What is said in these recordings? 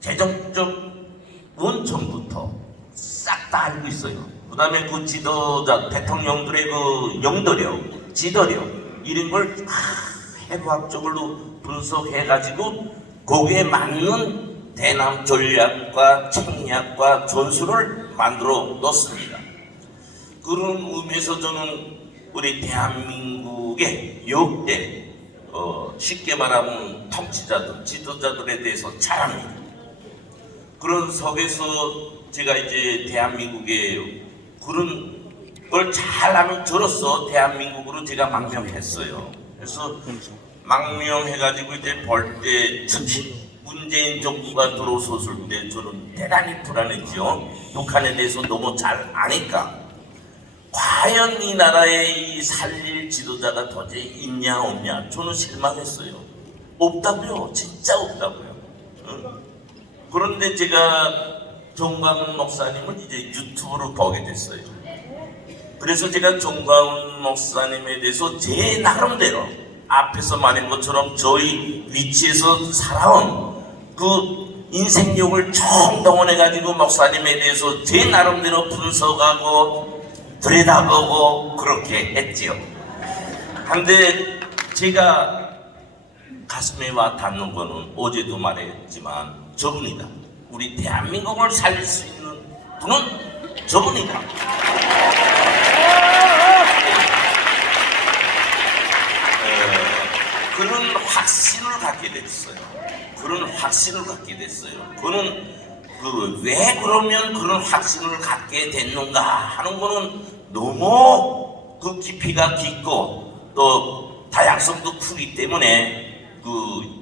재정적 원천부터 싹 다 알고 있어요. 그 다음에 그 지도자, 대통령들의 그 영도력, 지도력, 이런 걸 해부학적으로 분석해가지고 거기에 맞는 대남 전략과 책략과 전술을 만들어 놓습니다. 그런 의미에서 저는 우리 대한민국의 역대 쉽게 말하면 통치자들, 지도자들에 대해서 잘 압니다. 그런 속에서 제가 이제 대한민국의 그런 걸 잘하는 저로서 대한민국으로 제가 망명했어요. 그래서 망명해가지고 이제 볼 때 특히 문재인 정부가 들어섰을 때 저는 대단히 불안했죠. 북한에 대해서 너무 잘 아니까. 과연 이 나라에 이 살릴 지도자가 도저히 있냐 없냐, 저는 실망했어요. 없다고요. 진짜 없다고요. 응? 그런데 제가 정광훈 목사님을 이제 유튜브로 보게 됐어요. 그래서 제가 정광훈 목사님에 대해서 제 나름대로 앞에서 말한 것처럼 저희 위치에서 살아온 그 인생력을 총동원해가지고 목사님에 대해서 제 나름대로 분석하고 들여다보고 그렇게 했지요. 근데 제가 가슴에 와 닿는 거는 어제도 말했지만 저분이다. 우리 대한민국을 살릴 수 있는 분은 저분이다. 그런 확신을 갖게 됐어요. 그런 확신을 갖게 됐어요. 그는 왜 그러면 그런 확신을 갖게 됐는가 하는 거는 너무 그 깊이가 깊고 또 다양성도 크기 때문에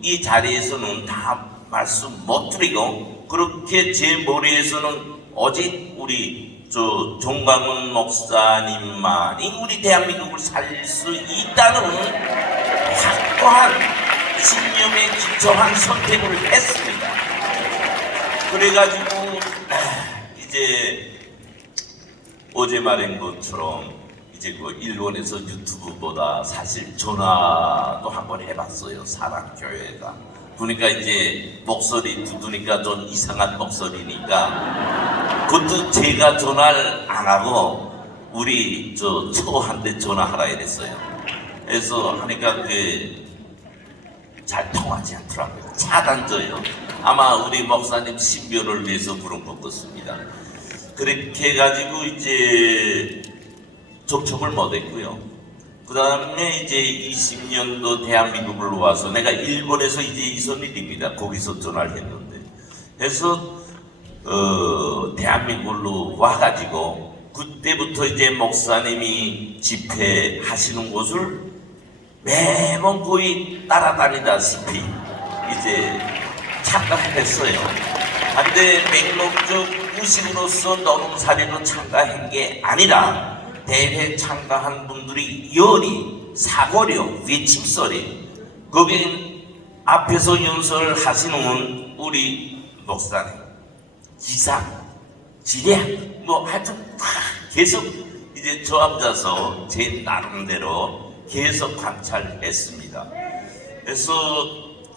이 자리에서는 다 말씀 못 드리고, 그렇게 제 머리에서는 오직 우리 정광훈 목사님만이 우리 대한민국을 살릴 수 있다는 확고한 신념에 기초한 선택을 했습니다. 그래가지고 이제 어제 말한 것처럼 이제 그 일본에서 유튜브보다 사실 전화도 한번 해봤어요. 사랑교회가. 그러니까 이제 목소리 두드니까 좀 이상한 목소리니까 그것도 제가 전화를 안 하고 우리 처한테 전화하라 이랬어요. 그래서 하니까 그게 잘 통하지 않더라고요. 차단져요. 아마 우리 목사님 신변을 위해서 그런 것 같습니다. 그렇게 해가지고 이제 접촉을 못했고요. 그 다음에 이제 20년도 대한민국을 와서 내가 일본에서 이제 있었던 일입니다. 거기서 전화를 했는데. 그래서 대한민국으로 와가지고 그때부터 이제 목사님이 집회하시는 곳을 매번 거의 따라다니다시피 이제 참가했어요. 근데 맹목적 의식으로서 노름살이로 참가한 게 아니라 대회 참가한 분들이 열이, 사고력, 외침소리, 거기 앞에서 연설하시는 우리 목사님, 기상, 지략, 하여튼 다 계속 이제 저 앉아서 제 나름대로 계속 관찰했습니다. 그래서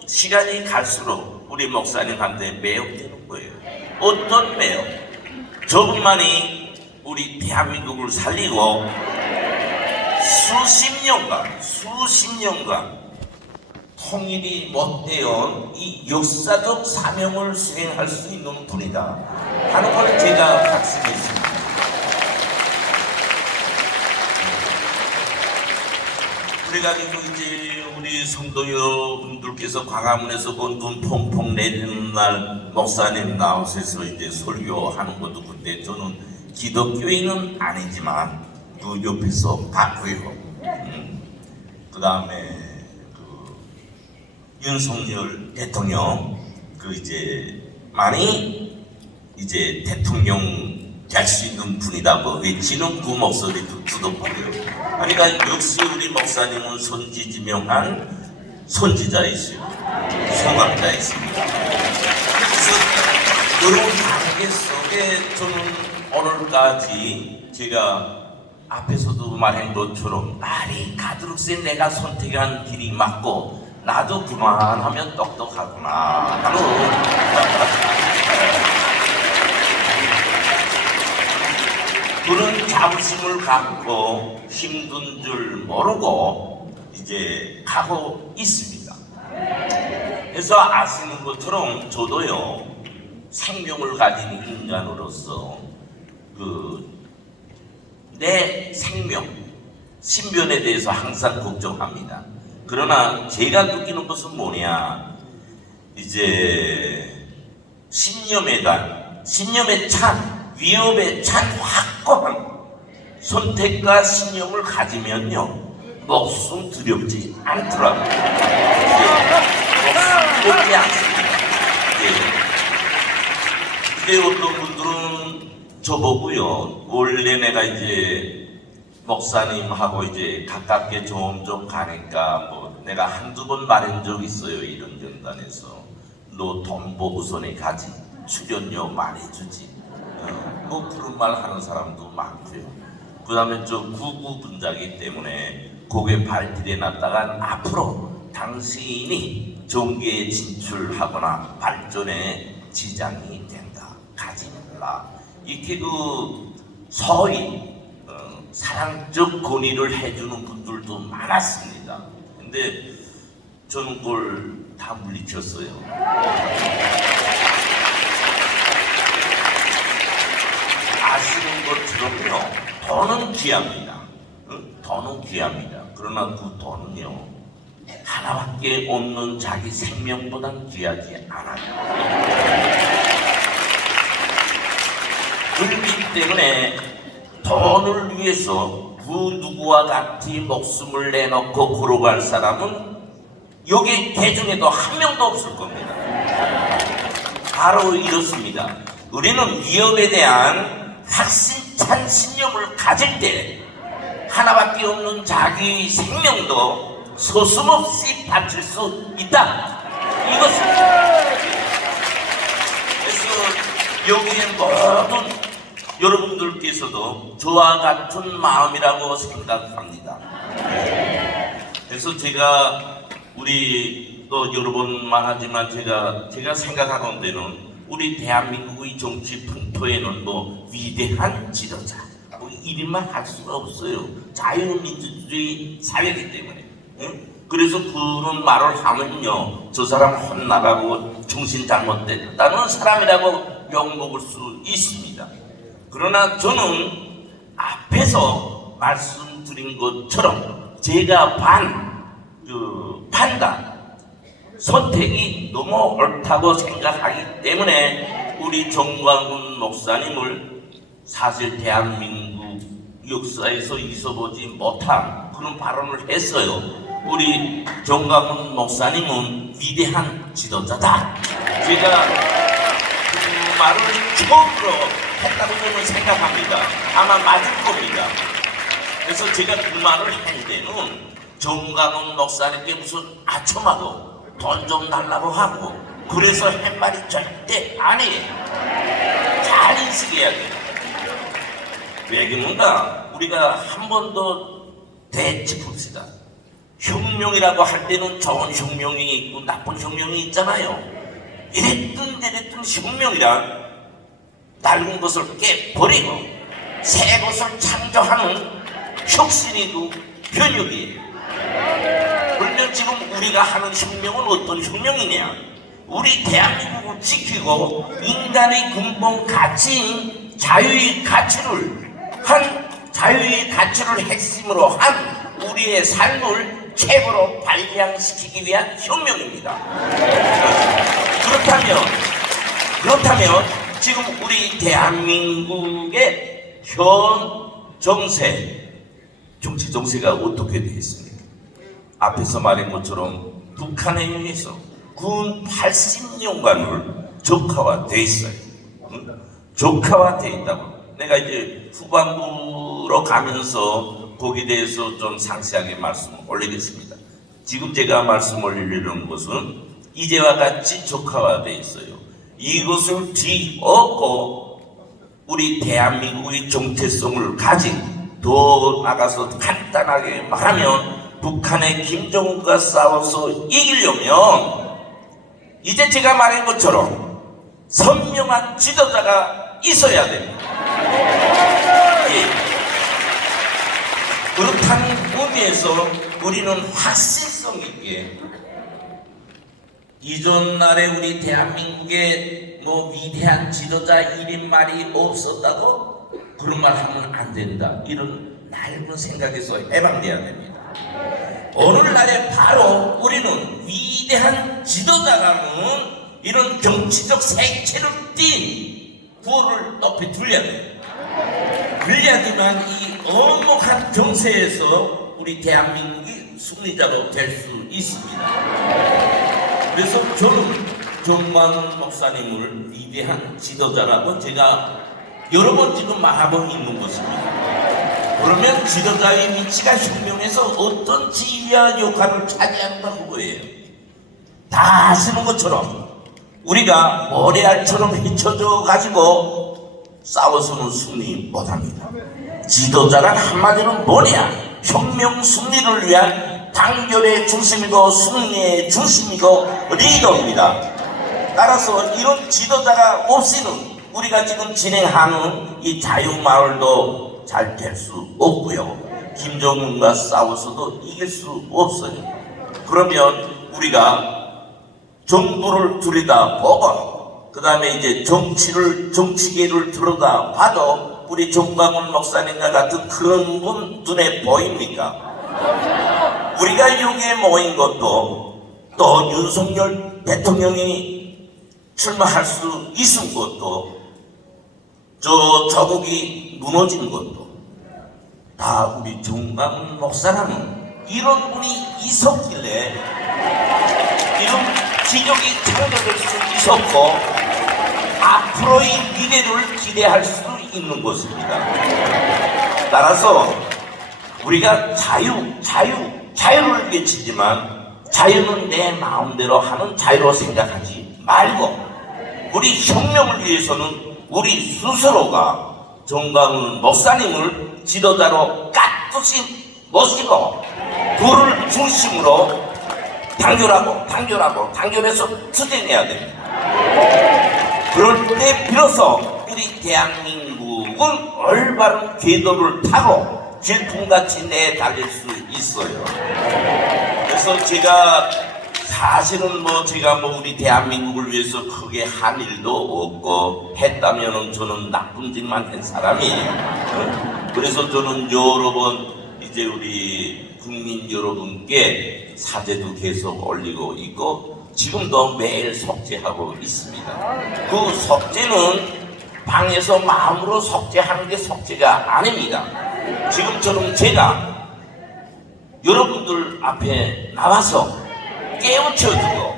시간이 갈수록 우리 목사님한테 매혹되는 거예요. 어떤 매혹? 저분만이 우리 대한민국을 살리고 수십 년간 통일이 못되어 이 역사적 사명을 수행할 수 있는 분이다 하는 걸 제가 확신했습니다. 그래가지고 이제 우리 성도 여러분들께서 광화문에서 눈 펑펑 내리는 날 목사님 나오셔서 이제 설교하는 것도 그때 저는 기독교인은 아니지만 그 옆에서 봤고요. 그 다음에 윤석열 대통령 이제 많이 이제 대통령 될 수 있는 분이다고 외치는 그 목소리도 듣었고요. 그러니까 역시 우리 목사님은 선지지명한 선지자이시고 소망자이십니다. 그래서 그런 관계 속에 저는 오늘까지 제가 앞에서도 말한 것처럼 날이 가도록 새 내가 선택한 길이 맞고 나도 그만하면 똑똑하구나 하는 자부심을 갖고 힘든 줄 모르고 이제 가고 있습니다. 그래서 아시는 것처럼 저도요, 생명을 가진 인간으로서 내 생명, 신변에 대해서 항상 걱정합니다. 그러나 제가 느끼는 것은 뭐냐, 이제 신념에 찬, 위협에 찬 확고한 선택과 신념을 가지면요, 목숨 두렵지 않더라고요. 목숨 두렵지 않습니다. 근데 어떤 분들은 저보고요, 원래 내가 이제 목사님하고 이제 가깝게 점점 가니까 뭐 내가 한두 번 말한 적 있어요. 이런 연단에서 너 돈 보고서는 가지, 출연료 많이 주지, 뭐 그런 말 하는 사람도 많고요. 그 다음에 저 구구분자기 때문에 거기에 발길에 놨다간 앞으로 당신이 정계에 진출하거나 발전에 지장이 된다, 가지 말라, 이렇게 서히 사랑적 건의를 해주는 분들도 많았습니다. 근데 저는 그걸 다 물리쳤어요. 아시는 것처럼요, 돈은 귀합니다. 돈은 귀합니다. 그러나 그 돈은요, 하나밖에 없는 자기 생명보단 귀하지 않아요. 그렇기 때문에 돈을 위해서 그 누구와 같이 목숨을 내놓고 걸어갈 사람은 여기 대중에도 한 명도 없을 겁니다. 바로 이렇습니다. 우리는 위협에 대한 확신찬 신념을 가질 때 하나밖에 없는 자기 생명도 서슴없이 바칠 수 있다, 이것입니다. 그래서 여기에 모든 여러분들께서도 저와 같은 마음이라고 생각합니다. 그래서 제가 우리 또 여러 번 말하지만 제가 생각하건대는 우리 대한민국의 정치 풍토에는 뭐 위대한 지도자, 뭐 이름만 할 수가 없어요. 자유민주주의 사회이기 때문에. 그래서 그런 말을 하면요, 저 사람 혼나가고 정신 잘못됐다는 사람이라고 욕먹을 수 있습니다. 그러나 저는 앞에서 말씀드린 것처럼 제가 판단, 선택이 너무 옳다고 생각하기 때문에 우리 정광훈 목사님을 사실 대한민국 역사에서 있어보지 못한 그런 발언을 했어요. 우리 정광훈 목사님은 위대한 지도자다. 제가 그 말을 처음으로 했다고 저는 생각합니다. 아마 맞을 겁니다. 그래서 제가 그 말을 할 때는 정광훈 목사님께 무슨 아첨하고 돈 좀 달라고 하고 그래서 한 말이 절대 아니에요. 잘 인식해야 돼요. 왜냐면 우리가 한 번 더 되짚읍시다. 혁명이라고 할 때는 좋은 혁명이 있고 나쁜 혁명이 있잖아요. 이랬든 저랬든 혁명이란 낡은 것을 깨버리고 새 것을 창조하는 혁신이고 변혁이에요. 그런데 지금 우리가 하는 혁명은 어떤 혁명이냐? 우리 대한민국을 지키고 인간의 근본 가치인 자유의 가치를 핵심으로 한 우리의 삶을 최고로 발扬시키기 위한 혁명입니다. 그렇다면 지금 우리 대한민국의 현 정세, 정치 정세가 어떻게 되겠습니까? 앞에서 말한 것처럼 북한에 의해서 군 80년간을 적화화돼 있어요. 적화화돼 있다고. 내가 이제 후반부로 가면서 거기에 대해서 좀 상세하게 말씀을 올리겠습니다. 지금 제가 말씀 올리려는 것은 이제와 같이 적화화돼 있어요. 이것을 뒤엎고 우리 대한민국의 정체성을 가진, 더 나가서 간단하게 말하면 북한의 김정은과 싸워서 이기려면 이제 제가 말한 것처럼 선명한 지도자가 있어야 됩니다. 예. 그렇다는 의미에서 우리는 확실성 있게 이전날에 우리 대한민국에 뭐 위대한 지도자 이름 말이 없었다고 그런 말 하면 안 된다. 이런 낡은 생각에서 해방돼야 됩니다. 오늘날에 바로 우리는 위대한 지도자라는 이런 정치적 색채를 띤 구호를 높이 들려야 돼요. 그래야지만 이 엄혹한 정세에서 우리 대한민국이 승리자로 될 수 있습니다. 그래서 저는 정만훈 목사님을 위대한 지도자라고 제가 여러 번 지금 말하고 있는 것입니다. 그러면 지도자의 위치가 혁명에서 어떤 지휘와 역할을 차지한다 그거예요. 다 아시는 것처럼 우리가 모래알처럼 헤쳐져 가지고 싸워서는 승리 못합니다. 지도자란 한마디로 뭐냐? 혁명 승리를 위한 단결의 중심이고 승리의 중심이고 리더입니다. 따라서 이런 지도자가 없이는 우리가 지금 진행하는 이 자유마을도 잘 될 수 없고요. 김정은과 싸워서도 이길 수 없어요. 그러면 우리가 정부를 들여다보고 그 다음에 이제 정치계를 들여다봐도 우리 정광훈 목사님과 같은 그런 분 눈에 보입니까? 우리가 여기에 모인 것도 또 윤석열 대통령이 출마할 수 있은 것도 조국이 무너진 것도 다 우리 정광훈 목사라는 이런 분이 있었길래 이런 기적이 창조될 수 있었고 앞으로의 미래를 기대할 수 있는 것입니다. 따라서 우리가 자유를 외치지만 자유는 내 마음대로 하는 자유로 생각하지 말고 우리 혁명을 위해서는 우리 스스로가 정광훈 목사님을 지도자로 깍듯이 모시고 그를 중심으로 단결해서 투쟁해야 됩니다. 그럴 때 비로소 우리 대한민국은 올바른 궤도를 타고 질풍같이 내달릴 수 있어요. 그래서 제가 사실은 제가 우리 대한민국을 위해서 크게 한 일도 없고 했다면은 저는 나쁜 짓만 한 사람이에요. 그래서 저는 여러 번 이제 우리 국민 여러분께 사죄도 계속 올리고 있고 지금도 매일 속죄하고 있습니다. 그 속죄는 방에서 마음으로 속죄하는 게 속죄가 아닙니다. 지금처럼 제가 여러분들 앞에 나와서 깨우쳐주고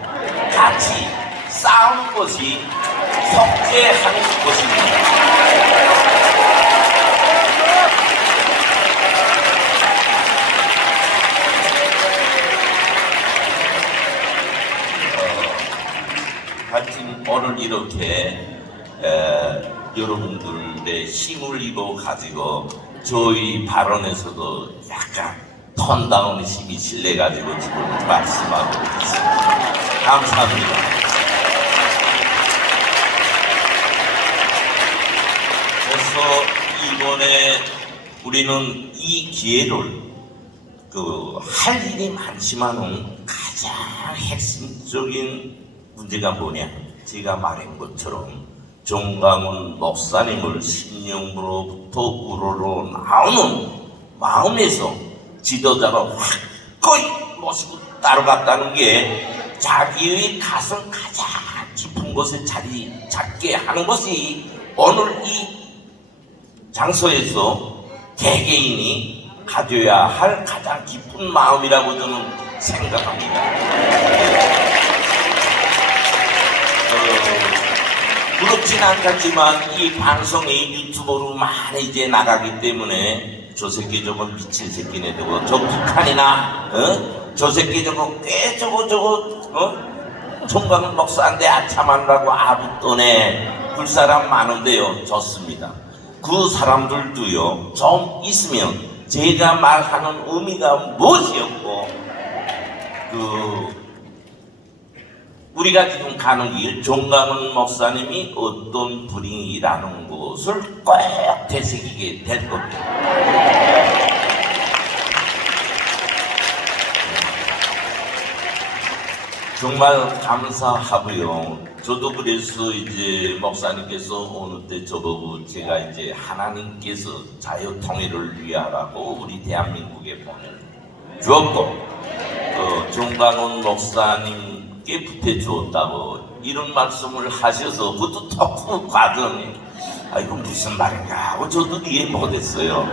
같이 싸우는 것이 속죄하는 것입니다. 하여튼 오늘 이렇게 여러분들의 힘을 입어 가지고 저희 발언에서도 약간 톤다운 힘이 실려 가지고 지금 말씀하고 있습니다. 감사합니다. 그래서 이번에 우리는 이 기회를 할 일이 많지만은 가장 핵심적인 문제가 뭐냐? 제가 말한 것처럼 정광훈 목사님을 심령으로부터 우러러 나오는 마음에서 지도자로 확고히 모시고 따라갔다는 게 자기의 가슴 가장 깊은 곳에 자리 잡게 하는 것이 오늘 이 장소에서 개개인이 가져야 할 가장 깊은 마음이라고 저는 생각합니다. 그렇진 않겠지만 이 방송이 유튜브로 많이 이제 나가기 때문에 저 새끼 저거 미친 새끼네 저 북한이나 저 새끼 저거 꽤 저거 정광훈 목사한테 아참하느라고 아부떠네 그 사람 많은데요. 좋습니다. 그 사람들도요 좀 있으면 제가 말하는 의미가 무엇이었고 우리가 지금 가는 길 정광훈 목사님이 어떤 분이라는 것을 꼭 되새기게 될 겁니다. 정말 감사하고요. 저도 그래서 이제 목사님께서 어느 때 저보고 제가 이제 하나님께서 자유통일을 위하라고 우리 대한민국에 보내주었고 정광훈 목사님께 부태주었다고 이런 말씀을 하셔서 그것도 토크 과정에 이거 무슨 말인가 하고 저도 이해 못했어요.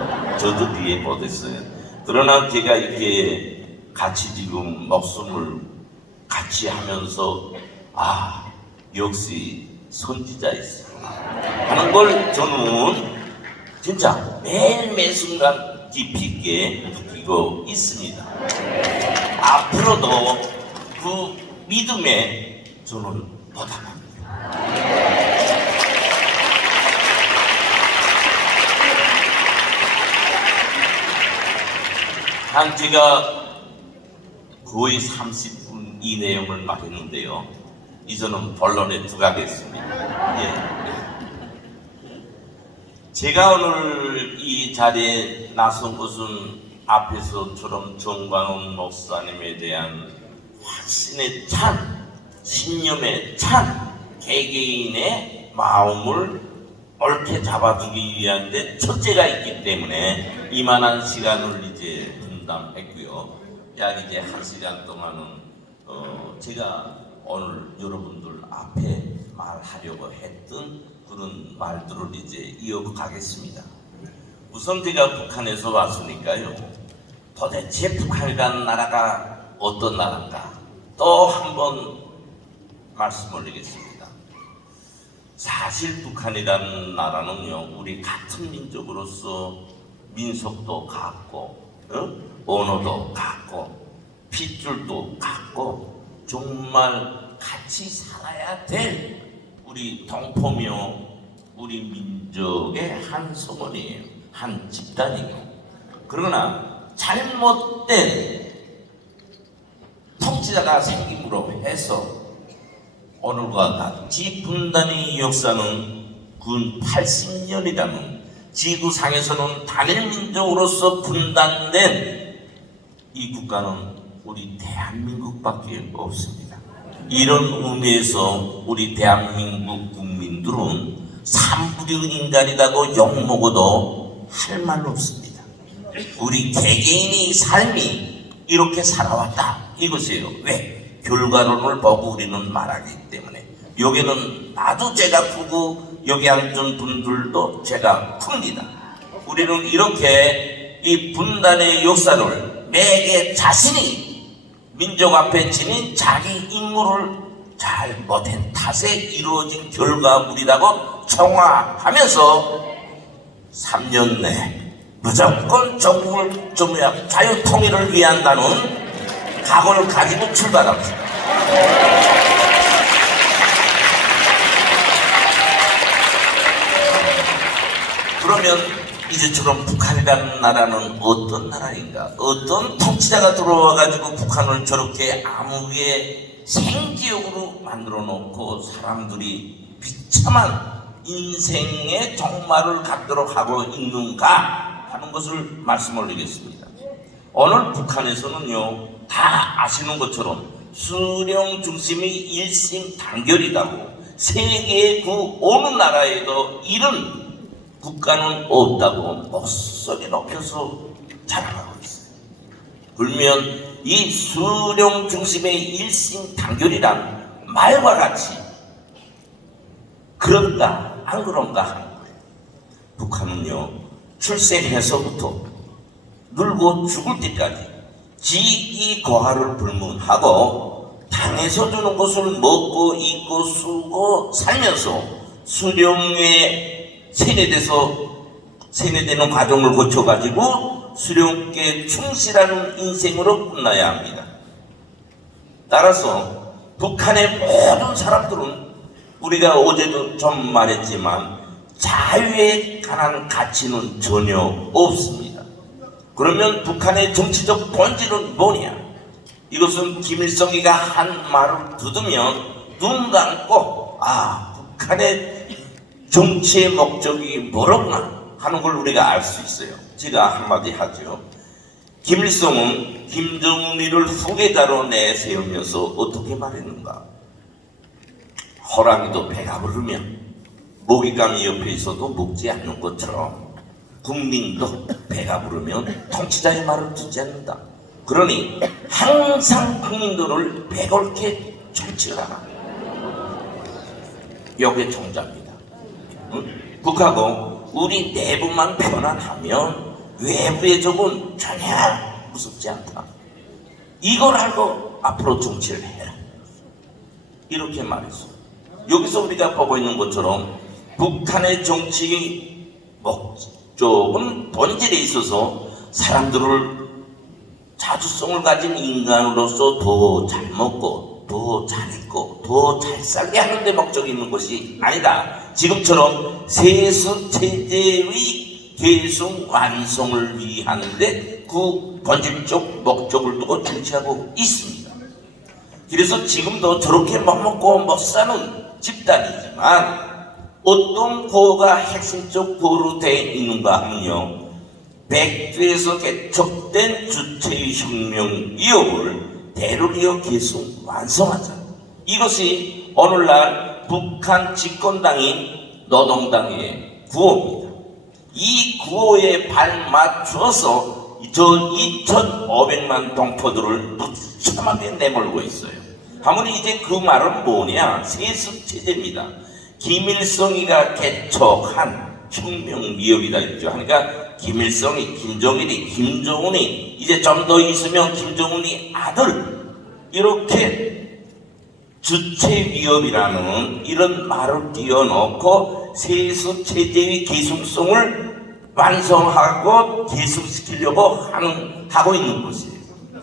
그러나 제가 이렇게 같이 지금 목숨을 같이 하면서 역시 선지자였구나 하는 걸 저는 진짜 매일매 순간 깊이 있게 느끼고 있습니다. 앞으로도 그 믿음에 저는 보답합니다. 한 제가 거의 30분 이 내용을 말했는데요. 이제는 본론에 들어가겠습니다. 제가 오늘 이 자리에 나선 것은 앞에서처럼 정광훈 목사님에 대한 확신에 찬, 신념에 찬 개개인의 마음을 옳게 잡아주기 위한데 첫째가 있기 때문에 이만한 시간을 이제 분담했고요. 약 이제 1시간 동안은 제가 오늘 여러분들 앞에 말하려고 했던 그런 말들을 이제 이어가겠습니다. 우선 제가 북한에서 왔으니까요. 도대체 북한이라는 나라가 어떤 나라인가 또 한번 말씀을 드리겠습니다. 사실 북한이라는 나라는요, 우리 같은 민족으로서 민속도 같고, 언어도 같고, 핏줄도 같고, 정말 같이 살아야 될 우리 동포며 우리 민족의 한 성원이에요. 한 집단이에요. 그러나 잘못된 통치자가 생김으로 해서 오늘과 같이 분단의 역사는 근 80년이라면 지구상에서는 단일 민족으로서 분단된 이 국가는 우리 대한민국밖에 없습니다. 이런 의미에서 우리 대한민국 국민들은 삼부류 인간이라고 욕먹어도 할 말 없습니다. 우리 개개인의 삶이 이렇게 살아왔다 이것이에요. 왜? 결과론을 보고 우리는 말하기 때문에. 여기는 나도 제가 크고 여기 앉은 분들도 제가 큽니다. 우리는 이렇게 이 분단의 역사를 매개 자신이 민족 앞에 지닌 자기 임무를 잘 못한 탓에 이루어진 결과물이라고 청화하면서 3년 내 무조건 전국을 자유통일을 위한다는 각오를 가지고 출발합니다. 그러면 이제처럼 북한이라는 나라는 어떤 나라인가? 어떤 통치자가 들어와가지고 북한을 저렇게 암흑의 생지역으로 만들어 놓고 사람들이 비참한 인생의 종말을 갖도록 하고 있는가 하는 것을 말씀을 드리겠습니다. 오늘 북한에서는요, 다 아시는 것처럼 수령 중심이 일심단결이라고 세계 그 어느 나라에도 이런 국가는 없다고 목소리 높여서 자랑하고 있어요. 그러면 이 수령 중심의 일심단결이란 말과 같이 그런가 안 그런가 하는 거예요. 북한은요, 출생해서부터 늙고 죽을 때까지 지기고하를 불문하고 당에서 주는 것을 먹고 입고 쓰고 살면서 수령에 세뇌되는 과정을 거쳐가지고 수령께 충실하는 인생으로 끝나야 합니다. 따라서 북한의 모든 사람들은 우리가 어제도 좀 말했지만 자유에 관한 가치는 전혀 없습니다. 그러면 북한의 정치적 본질은 뭐냐? 이것은 김일성이가 한 말을 듣으면 눈 감고 북한의 정치의 목적이 뭐로구나 하는 걸 우리가 알 수 있어요. 제가 한마디 하죠. 김일성은 김정은이를 후계자로 내세우면서 어떻게 말했는가? 호랑이도 배가 부르면 먹잇감이 옆에 있어도 먹지 않는 것처럼 국민도 배가 부르면 통치자의 말을 듣지 않는다. 그러니 항상 국민들을 배걸게 정치하라. 여기에 정자입니다. 북하고 우리 내부만 편안하면 외부의 적은 전혀 무섭지 않다. 이걸 알고 앞으로 정치를 해라. 이렇게 말했어. 여기서 우리가 보고 있는 것처럼 북한의 정치 목적은 본질에 있어서 사람들을 자주성을 가진 인간으로서 더 잘 먹고 더 잘 입고 더 잘 살게 하는 데 목적이 있는 것이 아니다. 지금처럼 세습 체제의 계속 완성을 위하는데 그 본질적 목적을 두고 정치하고 있습니다. 그래서 지금도 저렇게 못 먹고 못 사는 집단이지만 어떤 거가 핵심적 거로 되어 있는가 하면요, 백두에서 개척된 주체의 혁명 위협을 대를 이어 계속 완성하자. 이것이 오늘날 북한 집권당인 노동당의 구호입니다. 이 구호에 발맞춰서 저 2,500만 동포들을 무참하게 내몰고 있어요. 하면 이제 그 말은 뭐냐? 세습체제입니다. 김일성이가 개척한 혁명 위협이다 했죠. 그러니까 김일성이, 김정일이, 김정은이 이제 좀 더 있으면 김정은이 아들, 이렇게 주체 위협이라는 이런 말을 띄워놓고 세습체제의 기승성을 완성하고 계속시키려고 하고 있는 것이에요.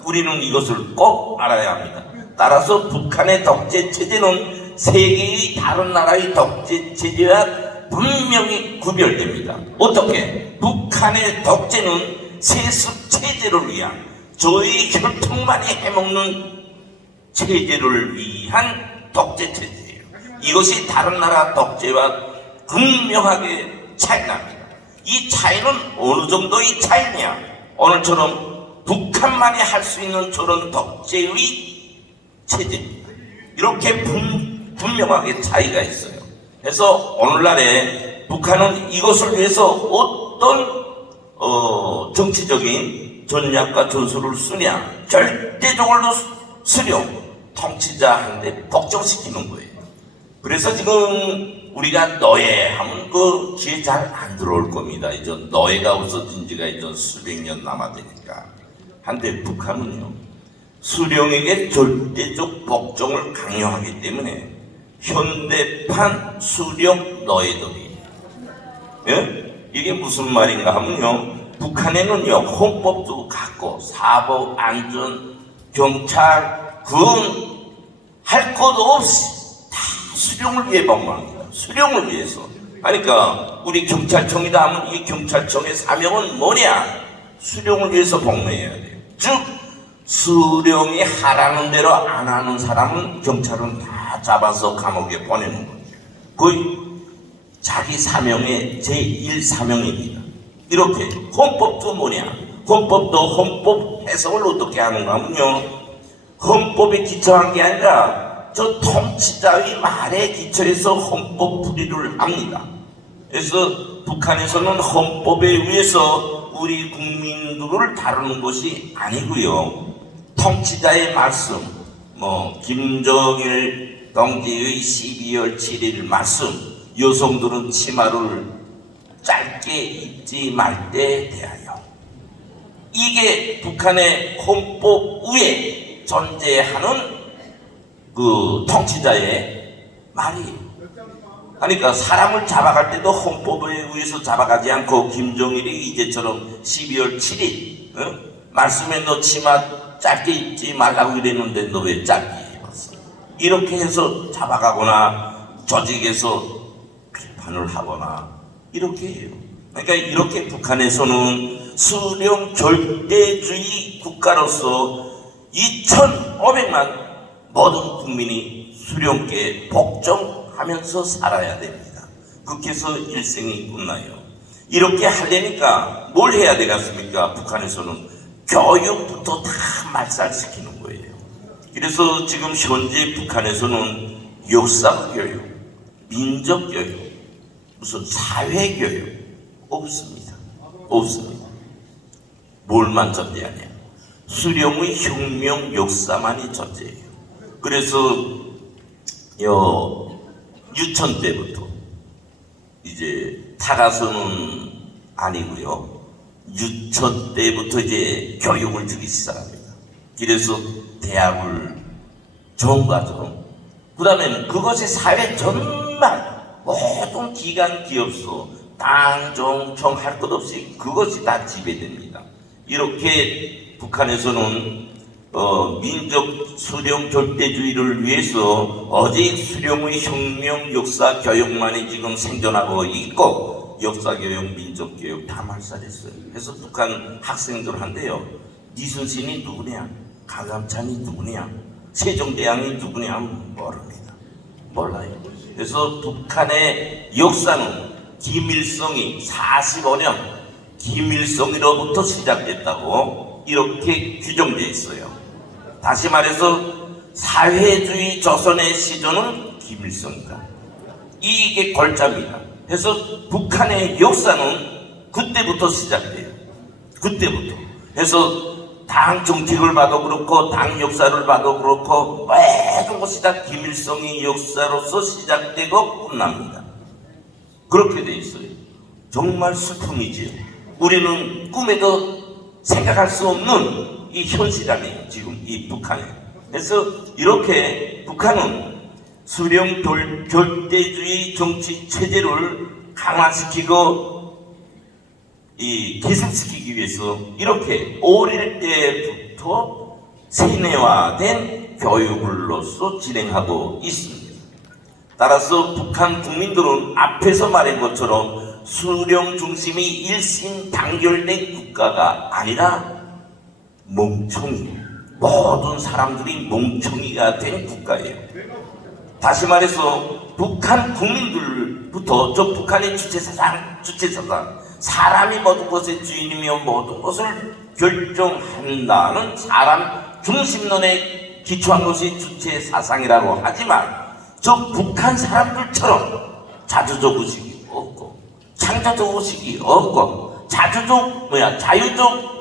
우리는 이것을 꼭 알아야 합니다. 따라서 북한의 독재체제는 세계의 다른 나라의 독재체제와 분명히 구별됩니다. 어떻게? 북한의 독재는 세습체제를 위한 저의 혈통만이 해먹는 체제를 위한 독재체제예요. 이것이 다른 나라 독재와 분명하게 차이납니다. 이 차이는 어느 정도의 차이냐? 오늘처럼 북한만이 할 수 있는 저런 독재의 체제입니다. 이렇게 분명하게 차이가 있어요. 그래서 오늘날에 북한은 이것을 위해서 어떤 정치적인 전략과 전술을 쓰냐? 절대적으로 수령, 통치자한테 복종시키는 거예요. 그래서 지금 우리가 노예하면 그 귀에 잘 안 들어올 겁니다. 이제 노예가 없어진 지가 이제 수백 년 남아되니까. 한데 북한은요, 수령에게 절대적 복종을 강요하기 때문에 현대판 수령 노예들이, 예? 이게 무슨 말인가 하면요, 북한에는요 헌법도 갖고 사법, 안전, 경찰, 군 할 것 없이 다 수령을 위해 복무합니다. 수령을 위해서. 그러니까 우리 경찰청이다 하면 이 경찰청의 사명은 뭐냐? 수령을 위해서 복무해야 돼요. 즉 수령이 하라는 대로 안 하는 사람은 경찰은 다 잡아서 감옥에 보내는 거죠. 거의 자기 사명의 제1사명입니다. 이렇게 헌법도 뭐냐? 헌법도 헌법 해석을 어떻게 하는가 하면요, 헌법에 기초한 게 아니라 저 통치자의 말에 기초해서 헌법 풀이를 합니다. 그래서 북한에서는 헌법에 의해서 우리 국민들을 다루는 것이 아니고요, 통치자의 말씀, 김정일 동지의 12월 7일 말씀, 여성들은 치마를 짧게 입지 말 때 대하여, 이게 북한의 헌법 위에 존재하는 그 통치자의 말이에요. 그러니까 사람을 잡아갈 때도 헌법에 의해서 잡아가지 않고 김정일이 이제처럼 12월 7일 말씀에 너 치마 짧게 입지 말라고 이랬는데 너 왜 짧게 입었어? 이렇게 해서 잡아가거나 조직에서 비판을 하거나 이렇게 해요. 그러니까 이렇게 북한에서는 수령 절대주의 국가로서 2,500만 모든 국민이 수령께 복종하면서 살아야 됩니다. 그렇게 해서 일생이 끝나요. 이렇게 하려니까 뭘 해야 되겠습니까? 북한에서는 교육부터 다 말살시키는 거예요. 그래서 지금 현재 북한에서는 역사 교육, 민족 교육, 무슨 사회 교육 없습니다. 없습니다. 뭘만 전제하냐? 수령의 혁명 역사만이 전제예요. 그래서 유천 때부터 이제 타가서는 아니고요. 유천 때부터 이제 교육을 주기 시작합니다. 그래서 대학을 전과정, 그 다음에는 그것이 사회 전반 모든 기관 기업소 땅, 정 할 것 없이 그것이 다 지배됩니다. 이렇게 북한에서는 민족 수령 절대주의를 위해서 오직 수령의 혁명 역사 교육만이 지금 생존하고 있고, 역사 교육, 민족 교육 다 말살했어요. 그래서 북한 학생들한테요, 이순신이 누구냐, 강감찬이 누구냐, 세종대왕이 누구냐 모릅니다. 몰라요. 그래서 북한의 역사는 김일성이 45년 김일성으로부터 시작됐다고 이렇게 규정되어 있어요. 다시 말해서 사회주의 조선의 시조는 김일성이다. 이게 골자입니다. 그래서 북한의 역사는 그때부터 시작돼요. 그때부터. 그래서 당 정책을 봐도 그렇고 당 역사를 봐도 그렇고 모든 것이 다 김일성의 역사로서 시작되고 끝납니다. 그렇게 돼 있어요. 정말 슬픔이지요. 우리는 꿈에도 생각할 수 없는 이 현실 아니에요. 지금 이 북한에. 그래서 이렇게 북한은 수령 절대주의 정치 체제를 강화시키고 이 개선시키기 위해서 이렇게 어릴 때부터 세뇌화된 교육으로서 진행하고 있습니다. 따라서 북한 국민들은 앞에서 말한 것처럼 수령 중심이 일심단결된 국가가 아니라 멍청이, 모든 사람들이 멍청이가 된 국가예요. 다시 말해서 북한 국민들부터 저 북한의 주체사상, 사람이 모든 것의 주인이며 모든 것을 결정한다는 사람 중심론에 기초한 것이 주체사상이라고 하지만 저 북한 사람들처럼 자주적 의식이 없고 창조적 의식이 없고 자유적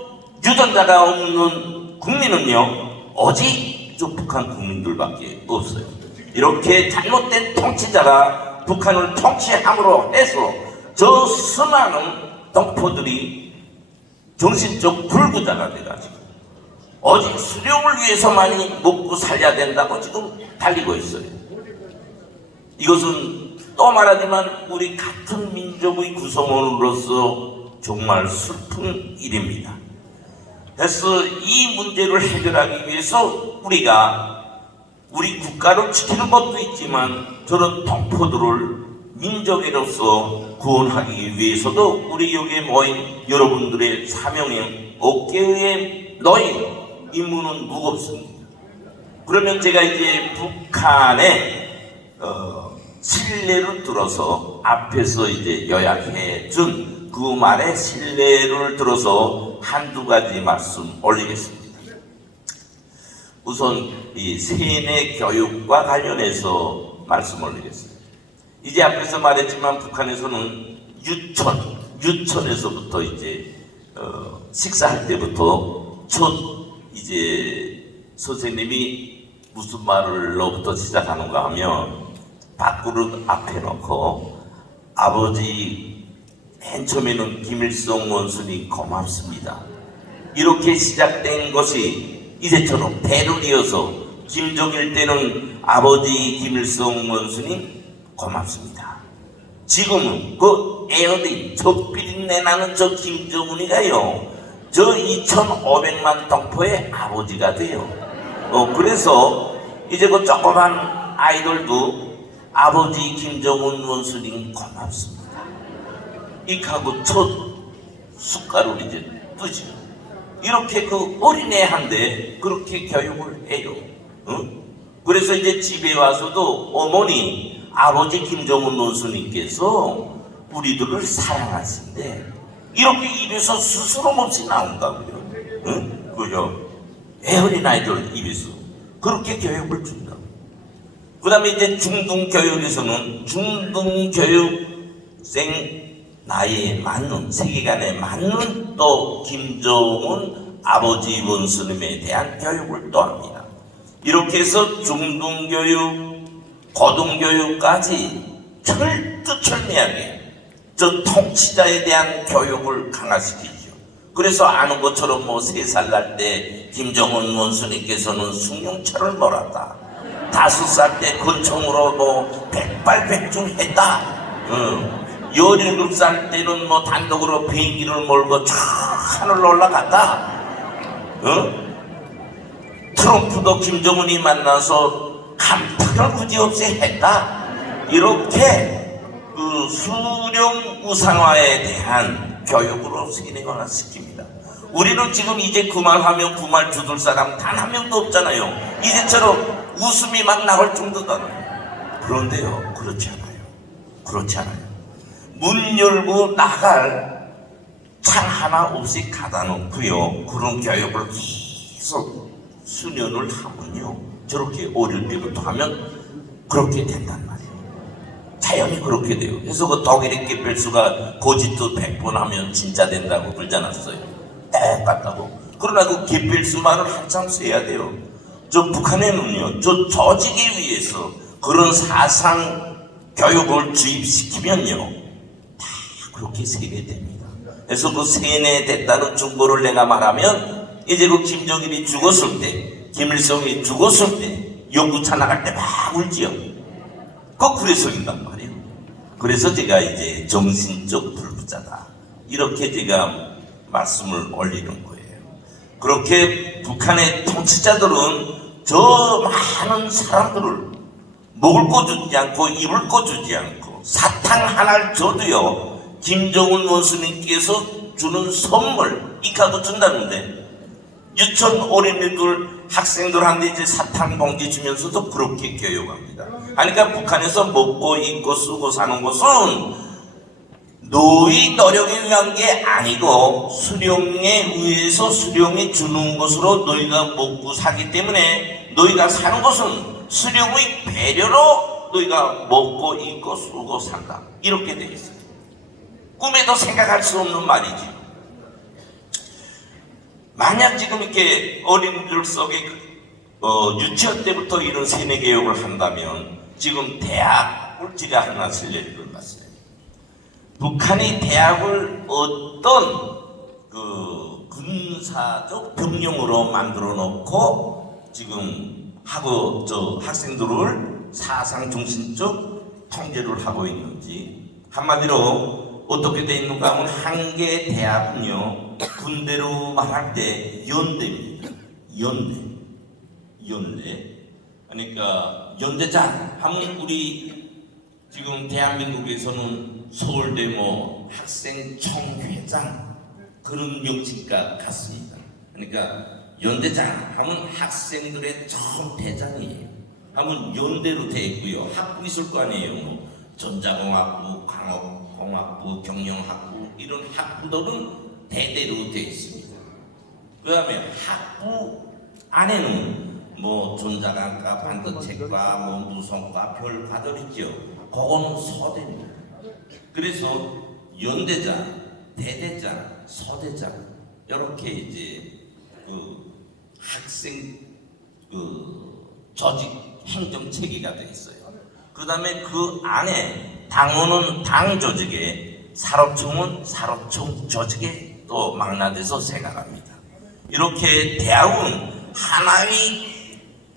유전자가 없는 국민은요 오직 저 북한 국민들밖에 없어요. 이렇게 잘못된 통치자가 북한을 통치함으로 해서 저 수많은 동포들이 정신적 불구자가 돼가지고 오직 수령을 위해서만이 먹고 살려야 된다고 지금 달리고 있어요. 이것은 또 말하지만 우리 같은 민족의 구성원으로서 정말 슬픈 일입니다. 그래서 이 문제를 해결하기 위해서 우리가 우리 국가를 지키는 것도 있지만 저런 동포들을 민족으로서 구원하기 위해서도 우리 여기에 모인 여러분들의 사명의 어깨에 놓인 임무는 무겁습니다. 그러면 제가 이제 북한의 신뢰를 들어서 앞에서 이제 요약해 준 그 말의 신뢰를 들어서 한두 가지 말씀 올리겠습니다. 우선 이 세뇌 교육과 관련해서 말씀 올리겠습니다. 이제 앞에서 말했지만 북한에서는 유천에서부터 이제 식사할 때부터 첫 이제 선생님이 무슨 말로부터 시작하는가 하면 밥그릇 앞에 놓고 아버지 맨 처음에는 김일성 원수님 고맙습니다. 이렇게 시작된 것이 이제처럼 대를 이어서 김정일 때는 아버지 김일성 원수님 고맙습니다. 지금은 그 에어딩 저 비린내 나는 저 김정은이가요 저 2,500만 동포의 아버지가 돼요. 그래서 이제 그 조그만 아이들도 아버지 김정은 원수님 고맙습니다. 이하고 첫 숟가락을 이제 뜨죠. 이렇게 그 어린애한테 그렇게 교육을 해요. 그래서 이제 집에 와서도 어머니 아버지 김정은 원수님께서 우리들을 사랑하신대 이렇게 입에서 스스럼 없이 나온다고요. 그죠? 애 어린아이들 입에서 그렇게 교육을 준다. 그 다음에 이제 중등교육에서는 중등교육생 나이에 맞는, 세계관에 맞는 또 김정은 아버지 원수님에 대한 교육을 또 합니다. 이렇게 해서 중등교육, 고등교육까지 철두철미하게 저 통치자에 대한 교육을 강화시키죠. 그래서 아는 것처럼 뭐 3살 날 때 김정은 원수님께서는 숭룡차를 몰았다. 5살 때 권총으로 뭐 백발백중했다. 17살 때는 뭐 단독으로 비행기를 몰고 저 하늘로 올라갔다. 트럼프도 김정은이 만나서 간판을 굳이없이 했다. 이렇게 그 수령 우상화에 대한 교육으로 세뇌화 시킵니다. 우리는 지금 이제 그 말하면 그 말 두들 사람 단 한 명도 없잖아요. 이제처럼 웃음이 막 나올 정도다. 그런데요, 그렇지 않아요. 그렇지 않아요. 문 열고 나갈 창 하나 없이 가다 놓고요. 그런 교육을 계속 수년을 하면요. 저렇게 어릴 때부터 하면 그렇게 된단 말이에요. 자연히 그렇게 돼요. 그래서 그 독일의 게펠스가 고집도 100번 하면 진짜 된다고 그러지 않았어요. 똑같다고. 그러나 그 게펠스 말을 한참 써야 돼요. 저 북한에는요, 저 조직에 의해서 그런 사상 교육을 주입시키면요, 다 그렇게 세뇌됩니다. 그래서 그 세뇌됐다는 증거를 내가 말하면, 이제 그 김정일이 죽었을 때, 김일성이 죽었을 때, 연구차 나갈 때 막 울지요. 그래서 인단 말이에요. 그래서 제가 이제 정신적 불부자다. 이렇게 제가 말씀을 올리는 거예요. 그렇게 북한의 통치자들은 저 많은 사람들을 먹을 거 주지 않고 입을 거 주지 않고 사탕 하나를 줘도요, 김정은 원수님께서 주는 선물 이카도 준다는데, 유치원 어린이들 학생들한테 이제 사탕 봉지 주면서도 그렇게 교육합니다. 그러니까 북한에서 먹고 입고 쓰고 사는 것은 노의 노력에 의한 게 아니고 수령에 의해서 수령이 주는 것으로 너희가 먹고 사기 때문에 너희가 사는 것은 수령의 배려로 너희가 먹고 입고 쓰고 산다. 이렇게 되어 있어요. 꿈에도 생각할 수 없는 말이지. 만약 지금 이렇게 어린이들 속에 유치원 때부터 이런 세뇌 교육을 한다면 지금 대학 꿀지가 하나 쓸려질 것 같아요. 북한이 대학을 어떤 그 군사적 병력으로 만들어 놓고 지금 하고 저 학생들을 사상 중심적 통제를 하고 있는지, 한마디로 어떻게 돼 있는가 하면 한 개 대학은요, 군대로 말할 때 연대입니다. 연대. 그러니까 연대장 하면 우리 지금 대한민국에서는 서울대 뭐 학생총회장 그런 명칭과 같습니다. 그러니까 연대장 하면 학생들의 전 대장이에요. 하면 연대로 돼 있고요. 학부 있을 거 아니에요. 뭐 전자공학부, 광업공학부, 경영학부 이런 학부들은 대대로 돼 있습니다. 그 다음에 학부 안에는 뭐 전자관과 반도체과 뭐 무선과 별과들 있죠. 그거는 서대입니다. 그래서 연대장, 대대장, 서대장 이렇게 이제 그 학생 그 조직 행정 체계가 되어 있어요. 그 다음에 그 안에 당원은 당 조직에, 산업청은 산업청 조직에 또 망라돼서 생각합니다. 이렇게 대학은 하나의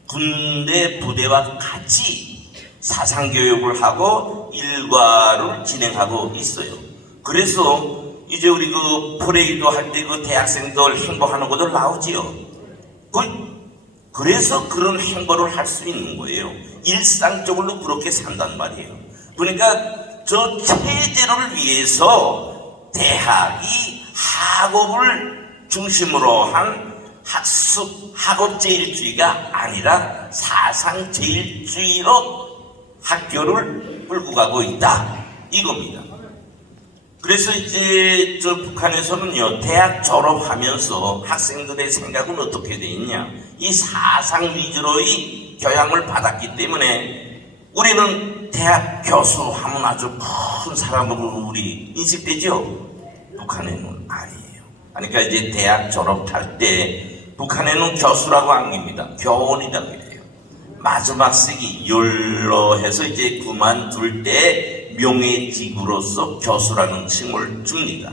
군대 부대와 같이 사상교육을 하고 일과를 진행하고 있어요. 그래서 이제 우리 그 프레이도 할 때 그 대학생들 행보하는 것들 나오지요. 그래서 그런 행보를 할 수 있는 거예요. 일상적으로 그렇게 산단 말이에요. 그러니까 저 체제를 위해서 대학이 학업을 중심으로 한 학습, 학업제일주의가 아니라 사상제일주의로 학교를 끌고 가고 있다. 이겁니다. 그래서 이제 저 북한에서는요, 대학 졸업하면서 학생들의 생각은 어떻게 돼 있냐? 이 사상 위주로의 교양을 받았기 때문에 우리는 대학 교수 하면 아주 큰 사람으로 우리 인식되죠? 북한에는 아니에요. 그러니까 이제 대학 졸업할 때 북한에는 교수라고 안깁니다. 교원이라고 해요. 마지막 시기 연로해서 이제 그만둘 때 명예직으로서 교수라는 칭을 줍니다.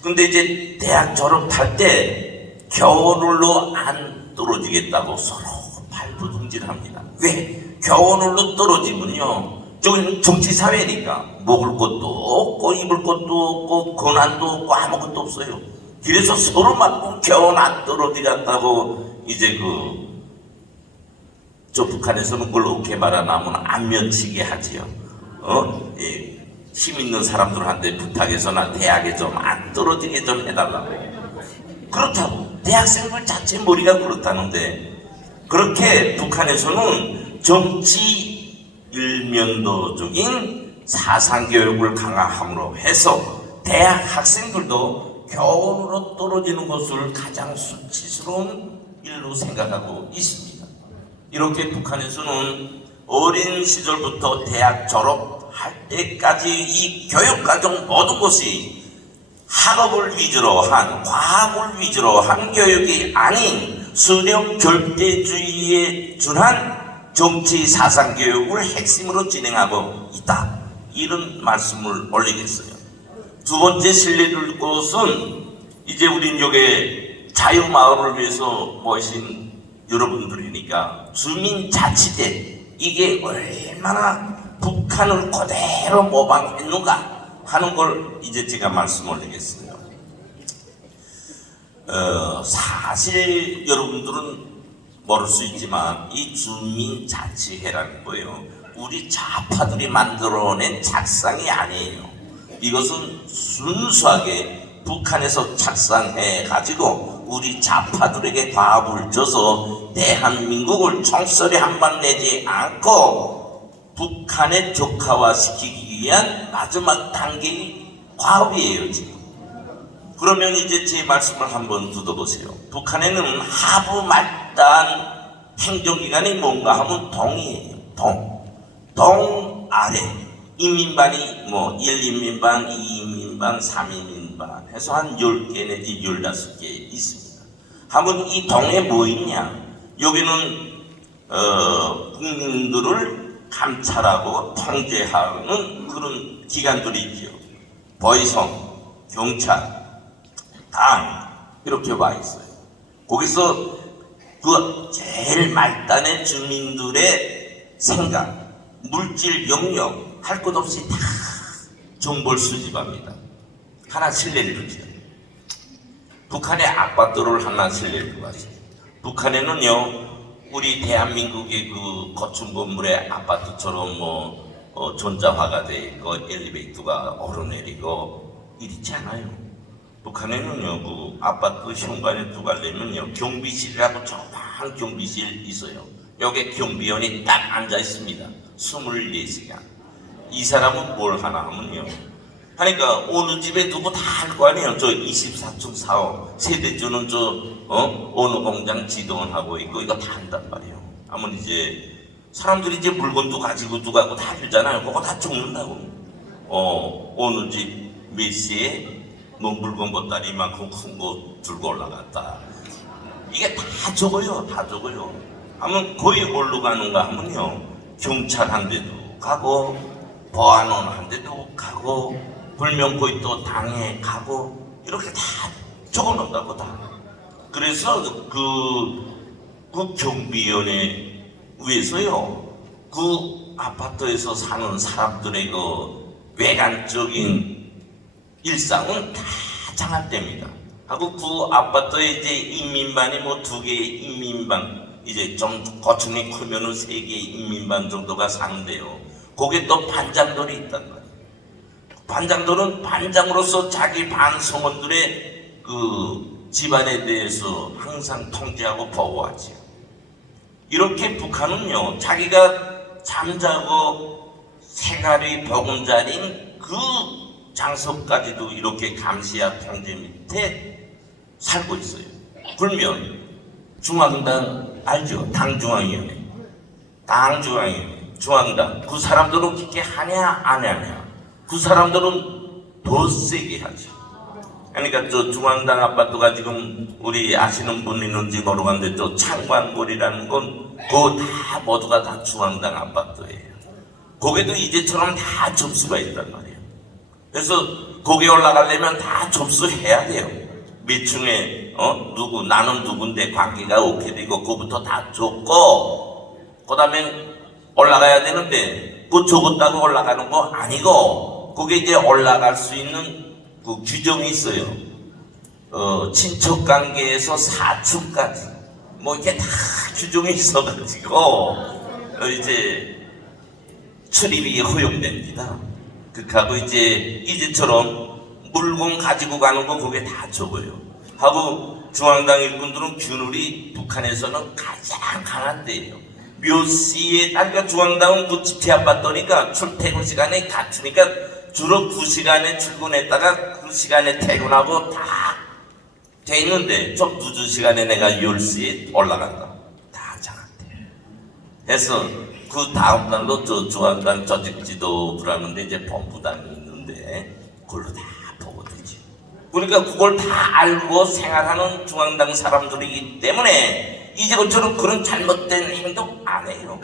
근데 이제 대학 졸업할 때 교원으로 안 떨어지겠다고 서로 발부둥질합니다. 왜? 교원으로 떨어지면요, 저기는 정치사회니까 먹을 것도 없고 입을 것도 없고 권한도 없고 아무것도 없어요. 그래서 서로 맞고 교원 안 떨어지겠다고 이제 저 북한에서는 그걸 어떻게 말하냐면 안면치게 하지요. 예, 힘 있는 사람들한테 부탁해서 나 대학에 좀 안 떨어지게 좀 해달라고. 그렇다고 대학생들 자체 머리가 그렇다는데, 그렇게 북한에서는 정치 일면도적인 사상교육을 강화함으로 해서 대학 학생들도 교원으로 떨어지는 것을 가장 수치스러운 일로 생각하고 있습니다. 이렇게 북한에서는 어린 시절부터 대학 졸업할 때까지 이 교육과정 모든 것이 학업을 위주로 한, 과학을 위주로 한 교육이 아닌 수령 절대주의에 준한 정치 사상 교육을 핵심으로 진행하고 있다. 이런 말씀을 올리겠어요. 두 번째 실례될 것은 이제 우린 여기 자유마을을 위해서 모신 여러분들이니까 주민자치제, 이게 얼마나 북한을 그대로 모방했는가 하는 걸 이제 제가 말씀 올리겠어요. 사실 여러분들은 모를 수 있지만 이 주민자치회라는 거예요, 우리 좌파들이 만들어낸 작상이 아니에요. 이것은 순수하게 북한에서 작상해 가지고 우리 좌파들에게 과업을 줘서 대한민국을 총소리 한 번 내지 않고 북한에 적화화시키기 위한 마지막 단계의 과업이에요 지금. 그러면 이제 제 말씀을 한번 듣어보세요. 북한에는 하부 말단 행정기관이 뭔가 하면 동이에요. 동 아래 인민반이 뭐 1인민반, 2인민반, 3인민반 해서 한 10개 내지 15개 있습니다. 하면 이 동에 뭐 있냐? 여기는 국민들을 감찰하고 통제하는 그런 기관들이 있죠. 보이성, 경찰, 당 이렇게 와 있어요. 거기서 그 제일 말단의 주민들의 생각, 물질 영역 할 것 없이 다 정보를 수집합니다. 하나 실례를 주죠. 북한의 아파트를 하나 실례를 주죠. 북한에는요, 우리 대한민국의 그 고층 건물의 아파트처럼 전자화가 돼 있고 엘리베이터가 오르내리고 이렇지 않아요. 북한에는요, 그 아파트 현관에 들어가려면요, 경비실이라고 조그만 경비실 있어요. 여기 경비원이 딱 앉아 있습니다. 24시간. 이 사람은 뭘 하나 하면요, 그러니까 어느 집에 누구 다 할 거 아니에요. 저 24층 사업 세대주는 어느 공장 지도원하고 있고 이거 다 한단 말이에요. 하면 이제 사람들이 이제 물건도 가지고 누가고 다 주잖아요. 그거 다 적는다고. 어느 집 몇 시에 뭐 물건 보따리 이만큼 큰 거 들고 올라갔다. 이게 다 적어요. 다 적어요. 하면 거기 뭘로 가는가 하면요, 경찰 한 대도 가고 보안원 한 대도 가고 불명코이 또 당에 가고 이렇게 다 적어놓는다고 다. 그래서 그 경비원에 위해서요, 그 아파트에서 사는 사람들의 그 외관적인 일상은 다 장악됩니다. 하고 그 아파트에 이제 인민반이 뭐 2개의 인민반, 이제 좀 고층이 크면은 3개의 인민반 정도가 사는데요. 거기에 또 반장들이 있단 말이에요. 반장들은 반장으로서 자기 반성원들의 그 집안에 대해서 항상 통제하고 보호하지요. 이렇게 북한은요, 자기가 잠자고 생활의 보금자리인 그 장소까지도 이렇게 감시와 통제 밑에 살고 있어요. 그러면 중앙당 알죠? 당중앙위원회, 당중앙위원회, 중앙당 그 사람들은 그렇게 하냐 안 하냐? 그 사람들은 더 세게 하죠. 그러니까 저 중앙당 아파트가 지금 우리 아시는 분 있는지 모르겠는데 저 창관골이라는 건 그거 다 모두가 다 중앙당 아파트예요. 거기도 이제처럼 다 접수가 있단 말이에요. 그래서 거기 올라가려면 다 접수해야 돼요. 몇 층에 누구 나는 누군데 관계가 어떻게 되고 그거부터 다 적고 그 다음에 올라가야 되는데 그 적었다고 올라가는 거 아니고 거기에 이제 올라갈 수 있는 그 규정이 있어요. 친척관계에서 사촌까지 뭐 이게 다 규정이 있어가지고 이제 출입이 허용됩니다. 그하고 이제처럼 물건 가지고 가는 거 그게 다 적어요. 하고 중앙당 일꾼들은 균율이 북한에서는 가장 강한데요. 몇 시에 그러니까 중앙당은 그 집회 아팠더니까 출퇴근 시간에 같으니까 주로 2시간에 출근했다가 그 시간에 퇴근하고 다 돼 있는데 좀 늦은 시간에 내가 10시에 올라간다. 다 장한대. 그래서 그 다음 날로 저 중앙당 조직 지도부라는데 이제 본부당이 있는데 그걸로 다 보고 되지. 그러니까 그걸 다 알고 생활하는 중앙당 사람들이기 때문에 이제 그처럼 그런 잘못된 행동 안 해요.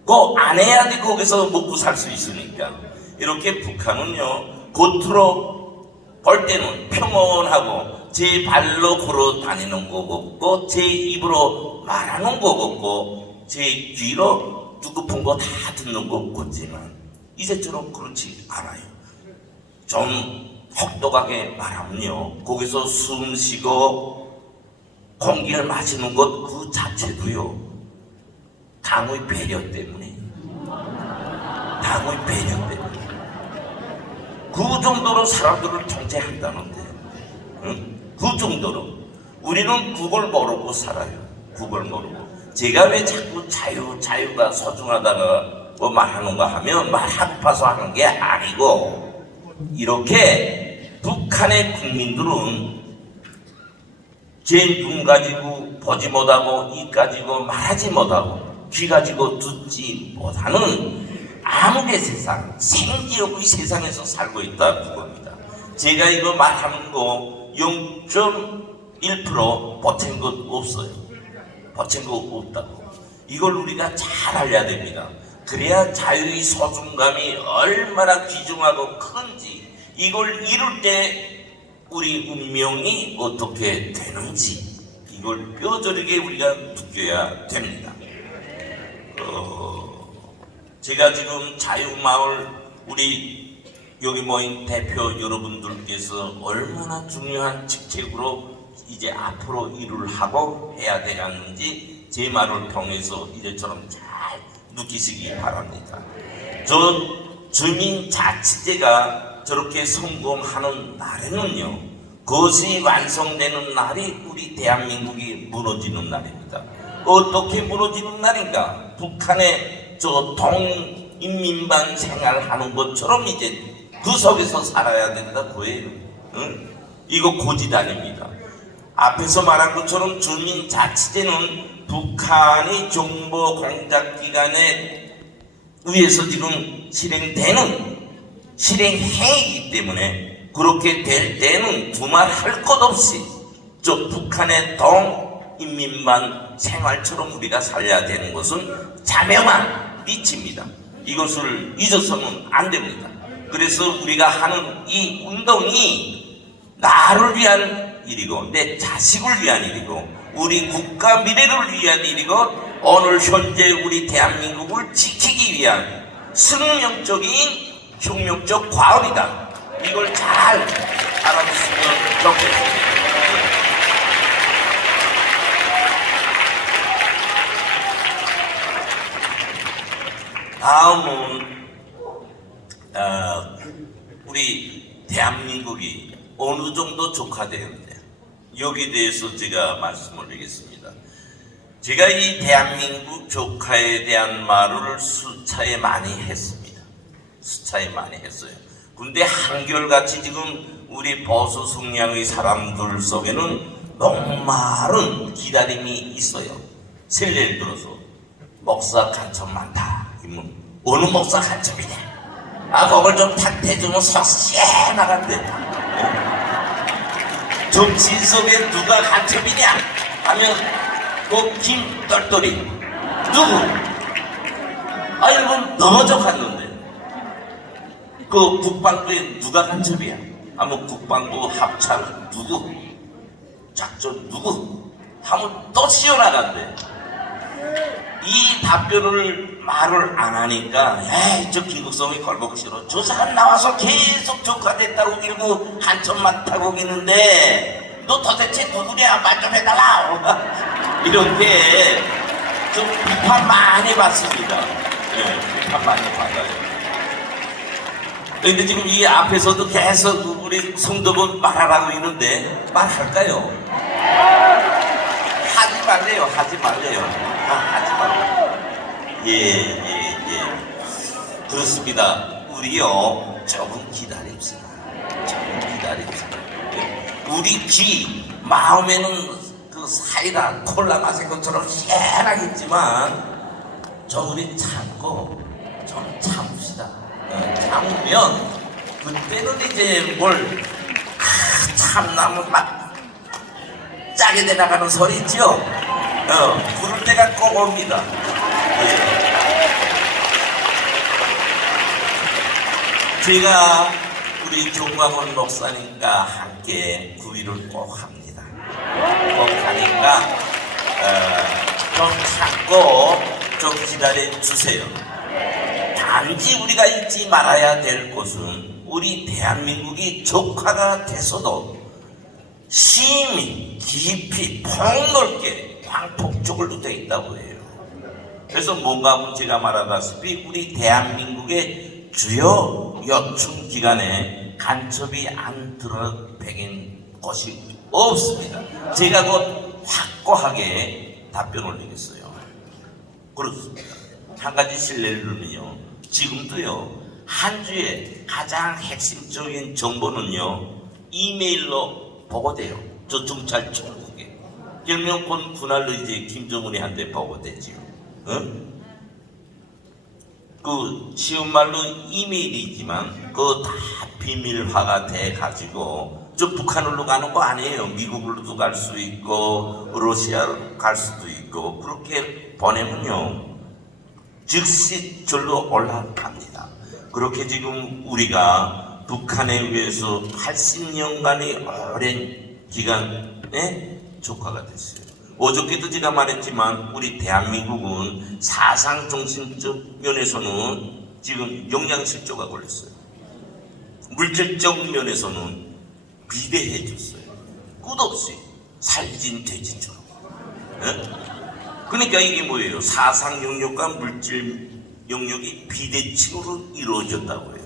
그거 안 해야지 거기서 먹고 살 수 있으니까. 이렇게 북한은요, 겉으로 볼 때는 평온하고 제 발로 걸어 다니는 거 같고 제 입으로 말하는 거 같고 제 귀로 누구픈 거 다 듣는 것 같지만 이제처럼 그렇지 않아요. 좀 혹독하게 말하면요, 거기서 숨 쉬고 공기를 마시는 것 그 자체도요 당의 배려 때문에 그 정도로 사람들을 통제한다는데, 응? 그 정도로 우리는 그걸 모르고 살아요. 그걸 모르고. 제가 왜 자꾸 자유가 소중하다가 뭐 말하는가 하면 말하고 파서 하는 게 아니고, 이렇게 북한의 국민들은 제 눈 가지고 보지 못하고 입 가지고 말하지 못하고 귀 가지고 듣지 못하는 암흑의 세상, 생기 없의 세상에서 살고 있다 그겁니다. 제가 이거 말하는 거 0.1% 보탠 것 없어요. 보탠 거 없다고. 이걸 우리가 잘 알아야 됩니다. 그래야 자유의 소중감이 얼마나 귀중하고 큰지, 이걸 이룰 때 우리 운명이 어떻게 되는지 이걸 뼈저리게 우리가 느껴야 됩니다. 제가 지금 자유마을 우리 여기 모인 대표 여러분들께서 얼마나 중요한 직책으로 이제 앞으로 일을 하고 해야 되겠는지 제 말을 통해서 이제처럼 잘 느끼시기 바랍니다. 저 주민자치제가 저렇게 성공하는 날에는요, 그것이 완성되는 날이 우리 대한민국이 무너지는 날입니다. 어떻게 무너지는 날인가? 북한의 저 동인민반 생활하는 것처럼 이제 그 속에서 살아야 된다 그예요. 응? 이거 고짓 아닙니다. 앞에서 말한 것처럼 주민자치제는 북한의 정보 공작기관에 의해서 지금 실행행위이기 때문에 그렇게 될 때는 두말할 것 없이 저 북한의 동인민반 생활처럼 우리가 살아야 되는 것은 자명한 이치입니다. 이것을 잊어서는 안 됩니다. 그래서 우리가 하는 이 운동이 나를 위한 일이고 내 자식을 위한 일이고 우리 국가 미래를 위한 일이고 오늘 현재 우리 대한민국을 지키기 위한 승명적인 혁명적 과업이다. 이걸 잘 알아주시면 좋겠습니다. 다음은 우리 대한민국이 어느 정도 족화되었는데 여기에 대해서 제가 말씀을 드리겠습니다. 제가 이 대한민국 족화에 대한 말을 수차에 많이 했습니다. 수차에 많이 했어요. 근데 한결같이 지금 우리 보수 성향의 사람들 속에는 목마른 기다림이 있어요. 실례를 들어서 목사 간첩 많다. 이러면 어느 목사 간첩이냐? 아, 그걸 좀 탓해주면 썩시해 나간대. 정치 속에 누가 간첩이냐? 하면 그 김떨떨이 누구? 아, 이건 넘어져 갔는데 그 국방부에 누가 간첩이야? 하면 국방부 합참 누구? 작전 누구? 하면 또 씌어나간대. 이 답변을 말을 안 하니까 에이, 저 김국성이 걸보기 싫어. 저 사람 나와서 계속 조카됐다고 밀고 한참 많다고 있는데 너 도대체 누구냐? 말 좀 해달라. 이렇게 좀 비판 많이 받습니다. 네, 비판 많이 받아요. 근데 지금 이 앞에서도 계속 우리 성도분 말하라고 있는데 말할까요? 하지 말래요. 하지 말래요. 하지 말래요. 예. 그렇습니다. 우리요 조금 기다립시다. 조금 기다립시다. 우리 귀 마음에는 그 사이다 콜라 마신 것처럼 시원하겠지만 좀 우리 참고 좀 참읍시다. 참으면 그때는 이제 뭘 참나무 막 짜게 내려가는 소리 있죠? 부를 때가 꼭 옵니다. 제가 우리 종광훈 목사님과 함께 구의를 꼭 합니다. 꼭 하니까 좀 참고 좀 기다려 주세요. 단지 우리가 잊지 말아야 될 것은 우리 대한민국이 적화가 돼서도 심히 깊이 폭넓게 광폭적으로 되어 있다고 해요. 그래서 뭔가 하면 제가 말하다시피 우리 대한민국의 주요 요충 기관에 간첩이 안 들어백인 것이 없습니다. 제가 곧 확고하게 답변을 드리겠어요. 그렇습니다. 한 가지 신뢰를 들면요, 지금도요 한 주에 가장 핵심적인 정보는요 이메일로 보고돼요. 저 정찰청국에 결명권 분할로 이제 김정은이 한테 보고되지요. 그 쉬운 말로 이메일이지만 그 다 비밀화가 돼 가지고 저 북한으로 가는 거 아니에요. 미국으로도 갈 수 있고 러시아로 갈 수도 있고 그렇게 보내면요 즉시 절로 올라갑니다. 그렇게 지금 우리가 북한에 의해서 80년간의 오랜 기간에 적화가 됐어요. 어저께도 제가 말했지만 우리 대한민국은 사상 정신적 면에서는 지금 영양실조가 걸렸어요. 물질적 면에서는 비대해졌어요. 끝없이 살진 돼지처럼. 그러니까 이게 뭐예요? 사상 영역과 물질 영역이 비대칭으로 이루어졌다고 해요.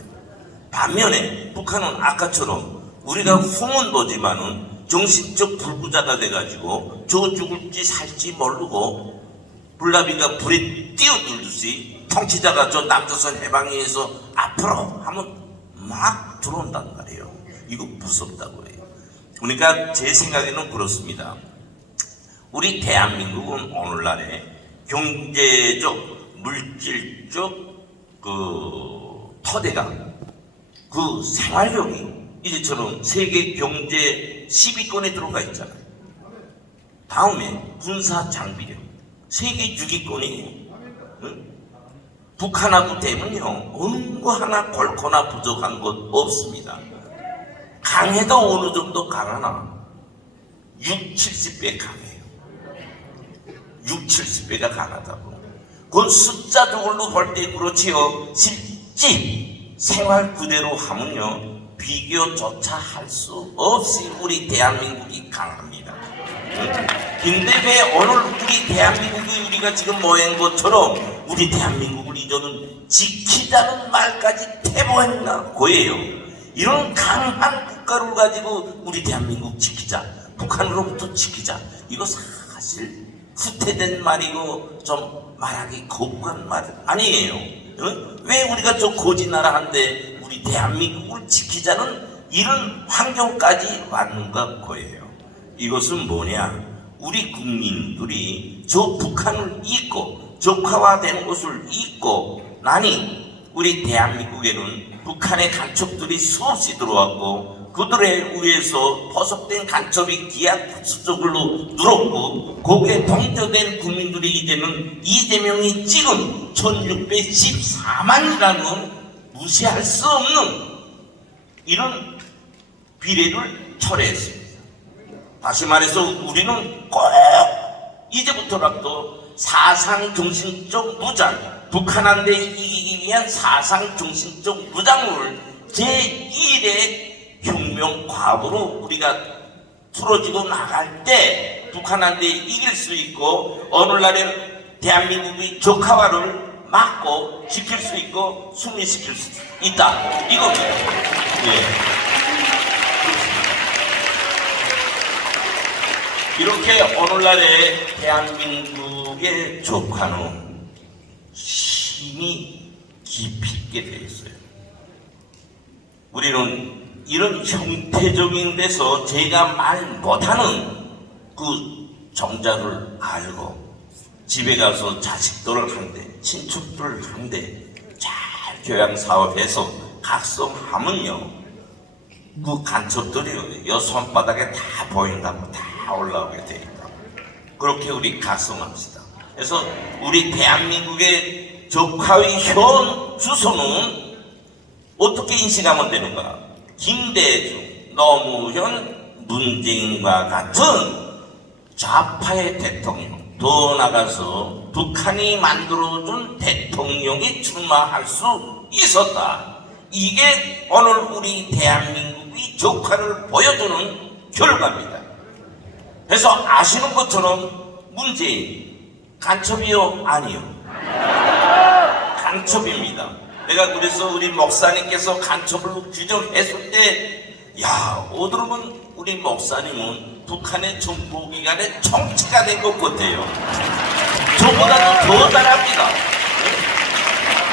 반면에 북한은 아까처럼 우리가 흠은 보지만은 정신적 불구자가 돼가지고 저 죽을지 살지 모르고 불나비가 불에 뛰어들듯이 통치자가 저 남조선 해방에서 앞으로 하면 막 들어온단 말이에요. 이거 무섭다고 해요. 그러니까 제 생각에는 그렇습니다. 우리 대한민국은 오늘날에 경제적, 물질적 그 토대가 그 생활력이 이제처럼 세계 경제 10위권에 들어가 있잖아요. 다음에 군사 장비력 세계 6위권이에요. 북한하고 대면요 어느 거 하나 골코나 부족한 것 없습니다. 강해도 어느 정도 강하나 6, 70배 강해요. 6, 70배가 강하다고. 그건 숫자 저걸로 볼 때 그렇지요. 실제 생활 그대로 하면요 비교조차 할 수 없이 우리 대한민국이 강합니다. 근데 왜 오늘 우리 대한민국이 우리가 지금 모인 것처럼 우리 대한민국을 이제는 지키자는 말까지 태보했나 고해요. 이런 강한 국가를 가지고 우리 대한민국 지키자, 북한으로부터 지키자, 이거 사실 후퇴된 말이고 좀 말하기 거북한 말 아니에요. 왜 우리가 저 거지 나라 한데 우리 우리 대한민국을 지키자는 이런 환경까지 왔는가 거예요. 이것은 뭐냐? 우리 국민들이 저 북한을 잊고 적화화된 것을 잊고 나니 우리 대한민국에는 북한의 간첩들이 수없이 들어왔고 그들에 의해서 포섭된 간첩이 기하급수적으로 늘었고 거기에 동조된 국민들이 이제는 이재명이 찍은 1614만이라는 무시할 수 없는 이런 비례를 철회했습니다. 다시 말해서 우리는 꼭 이제부터라도 사상정신적 무장, 북한한테 이기기 위한 사상정신적 무장을 제1의 혁명 과부로 우리가 틀어지고 나갈 때 북한한테 이길 수 있고 오늘날에 대한민국의 적화화를 막고 지킬 수 있고 승리시킬 수 있다. 이겁니다. 예. 이렇게 오늘날의 대한민국의 적화는 힘이 깊이 있게 되어 있어요. 우리는 이런 형태적인 데서 제가 말 못하는 그 정자를 알고 집에 가서 자식들을 한대 친척들을 한대 잘 교양사업해서 각성하면요 그 간첩들이 여 손바닥에 다 보인다고 다 올라오게 돼 있다. 그렇게 우리 각성합시다. 그래서 우리 대한민국의 적화의 현 주소는 어떻게 인식하면 되는가? 김대중, 노무현, 문재인과 같은 좌파의 대통령, 더 나가서 북한이 만들어준 대통령이 출마할 수 있었다. 이게 오늘 우리 대한민국의 적화를 보여주는 결과입니다. 그래서 아시는 것처럼 문재인 간첩이요? 아니요. 간첩입니다. 내가 그래서 우리 목사님께서 간첩을 규정했을 때, 야, 어쩌면 우리 목사님은 북한의 정보기관의 총치가 된 것 같아요. 저보다는 더 잘합니다.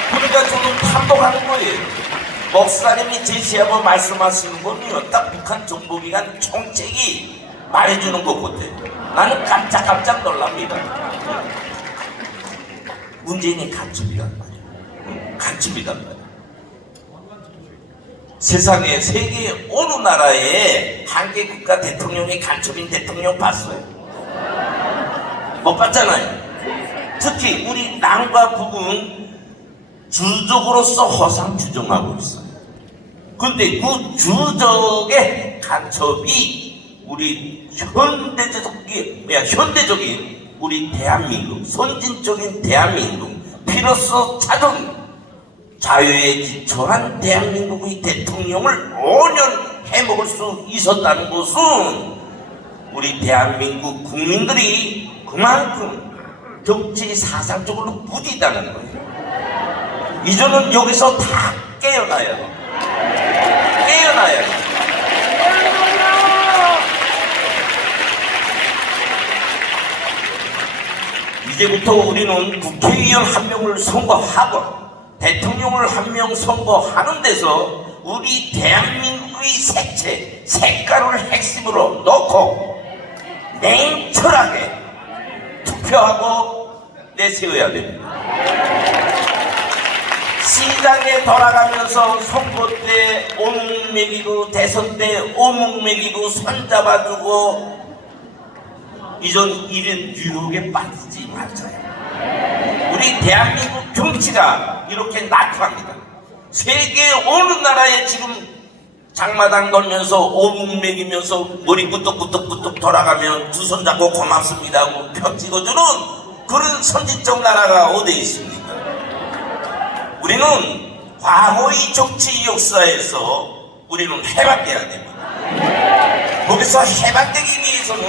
그러니까 저는 판독하는 거예요. 목사님이 제시하고 말씀하시는 거는요, 딱 북한 정보기관 총책이 말해주는 것 같아요. 나는 깜짝깜짝 놀랍니다. 문재인이 간첩이란 말이에요. 간첩이란 말이에요. 세상에 세계 어느 나라에 한 개 국가 대통령이 간첩인 대통령 봤어요? 못 봤잖아요. 특히 우리 남과 북은 주적으로서 허상 주정하고 있어요. 근데 그 주적의 간첩이 우리 현대적인 우리 대한민국, 선진적인 대한민국, 비로소 자유에 기초한 대한민국의 대통령을 5년 해먹을 수 있었다는 것은 우리 대한민국 국민들이 그만큼 정치 사상적으로 무디다는 거예요. 이제는 여기서 다 깨어나야 돼. 깨어나야 돼. 이제부터 우리는 국회의원 한 명을 선거하고 대통령을 한 명 선거하는 데서 우리 대한민국의 색채, 색깔을 핵심으로 놓고 냉철하게 투표하고 내세워야 됩니다. 시장에 돌아가면서 선거 때 오목 먹이고 대선 때 오목 먹이고 손잡아주고 이런 유혹에 빠지지 말자요. 우리 대한민국 정치가 이렇게 낙후합니다. 세계 어느 나라에 지금 장마당 돌면서 오목 먹이면서 머리 꾸덕꾸덕꾸덕 돌아가면 두 손 잡고 고맙습니다 하고 표 찍어주는 그런 선진적 나라가 어디 있습니까? 우리는 과거의 정치 역사에서 우리는 해방돼야 됩니다. 거기서 해방되기 위해서는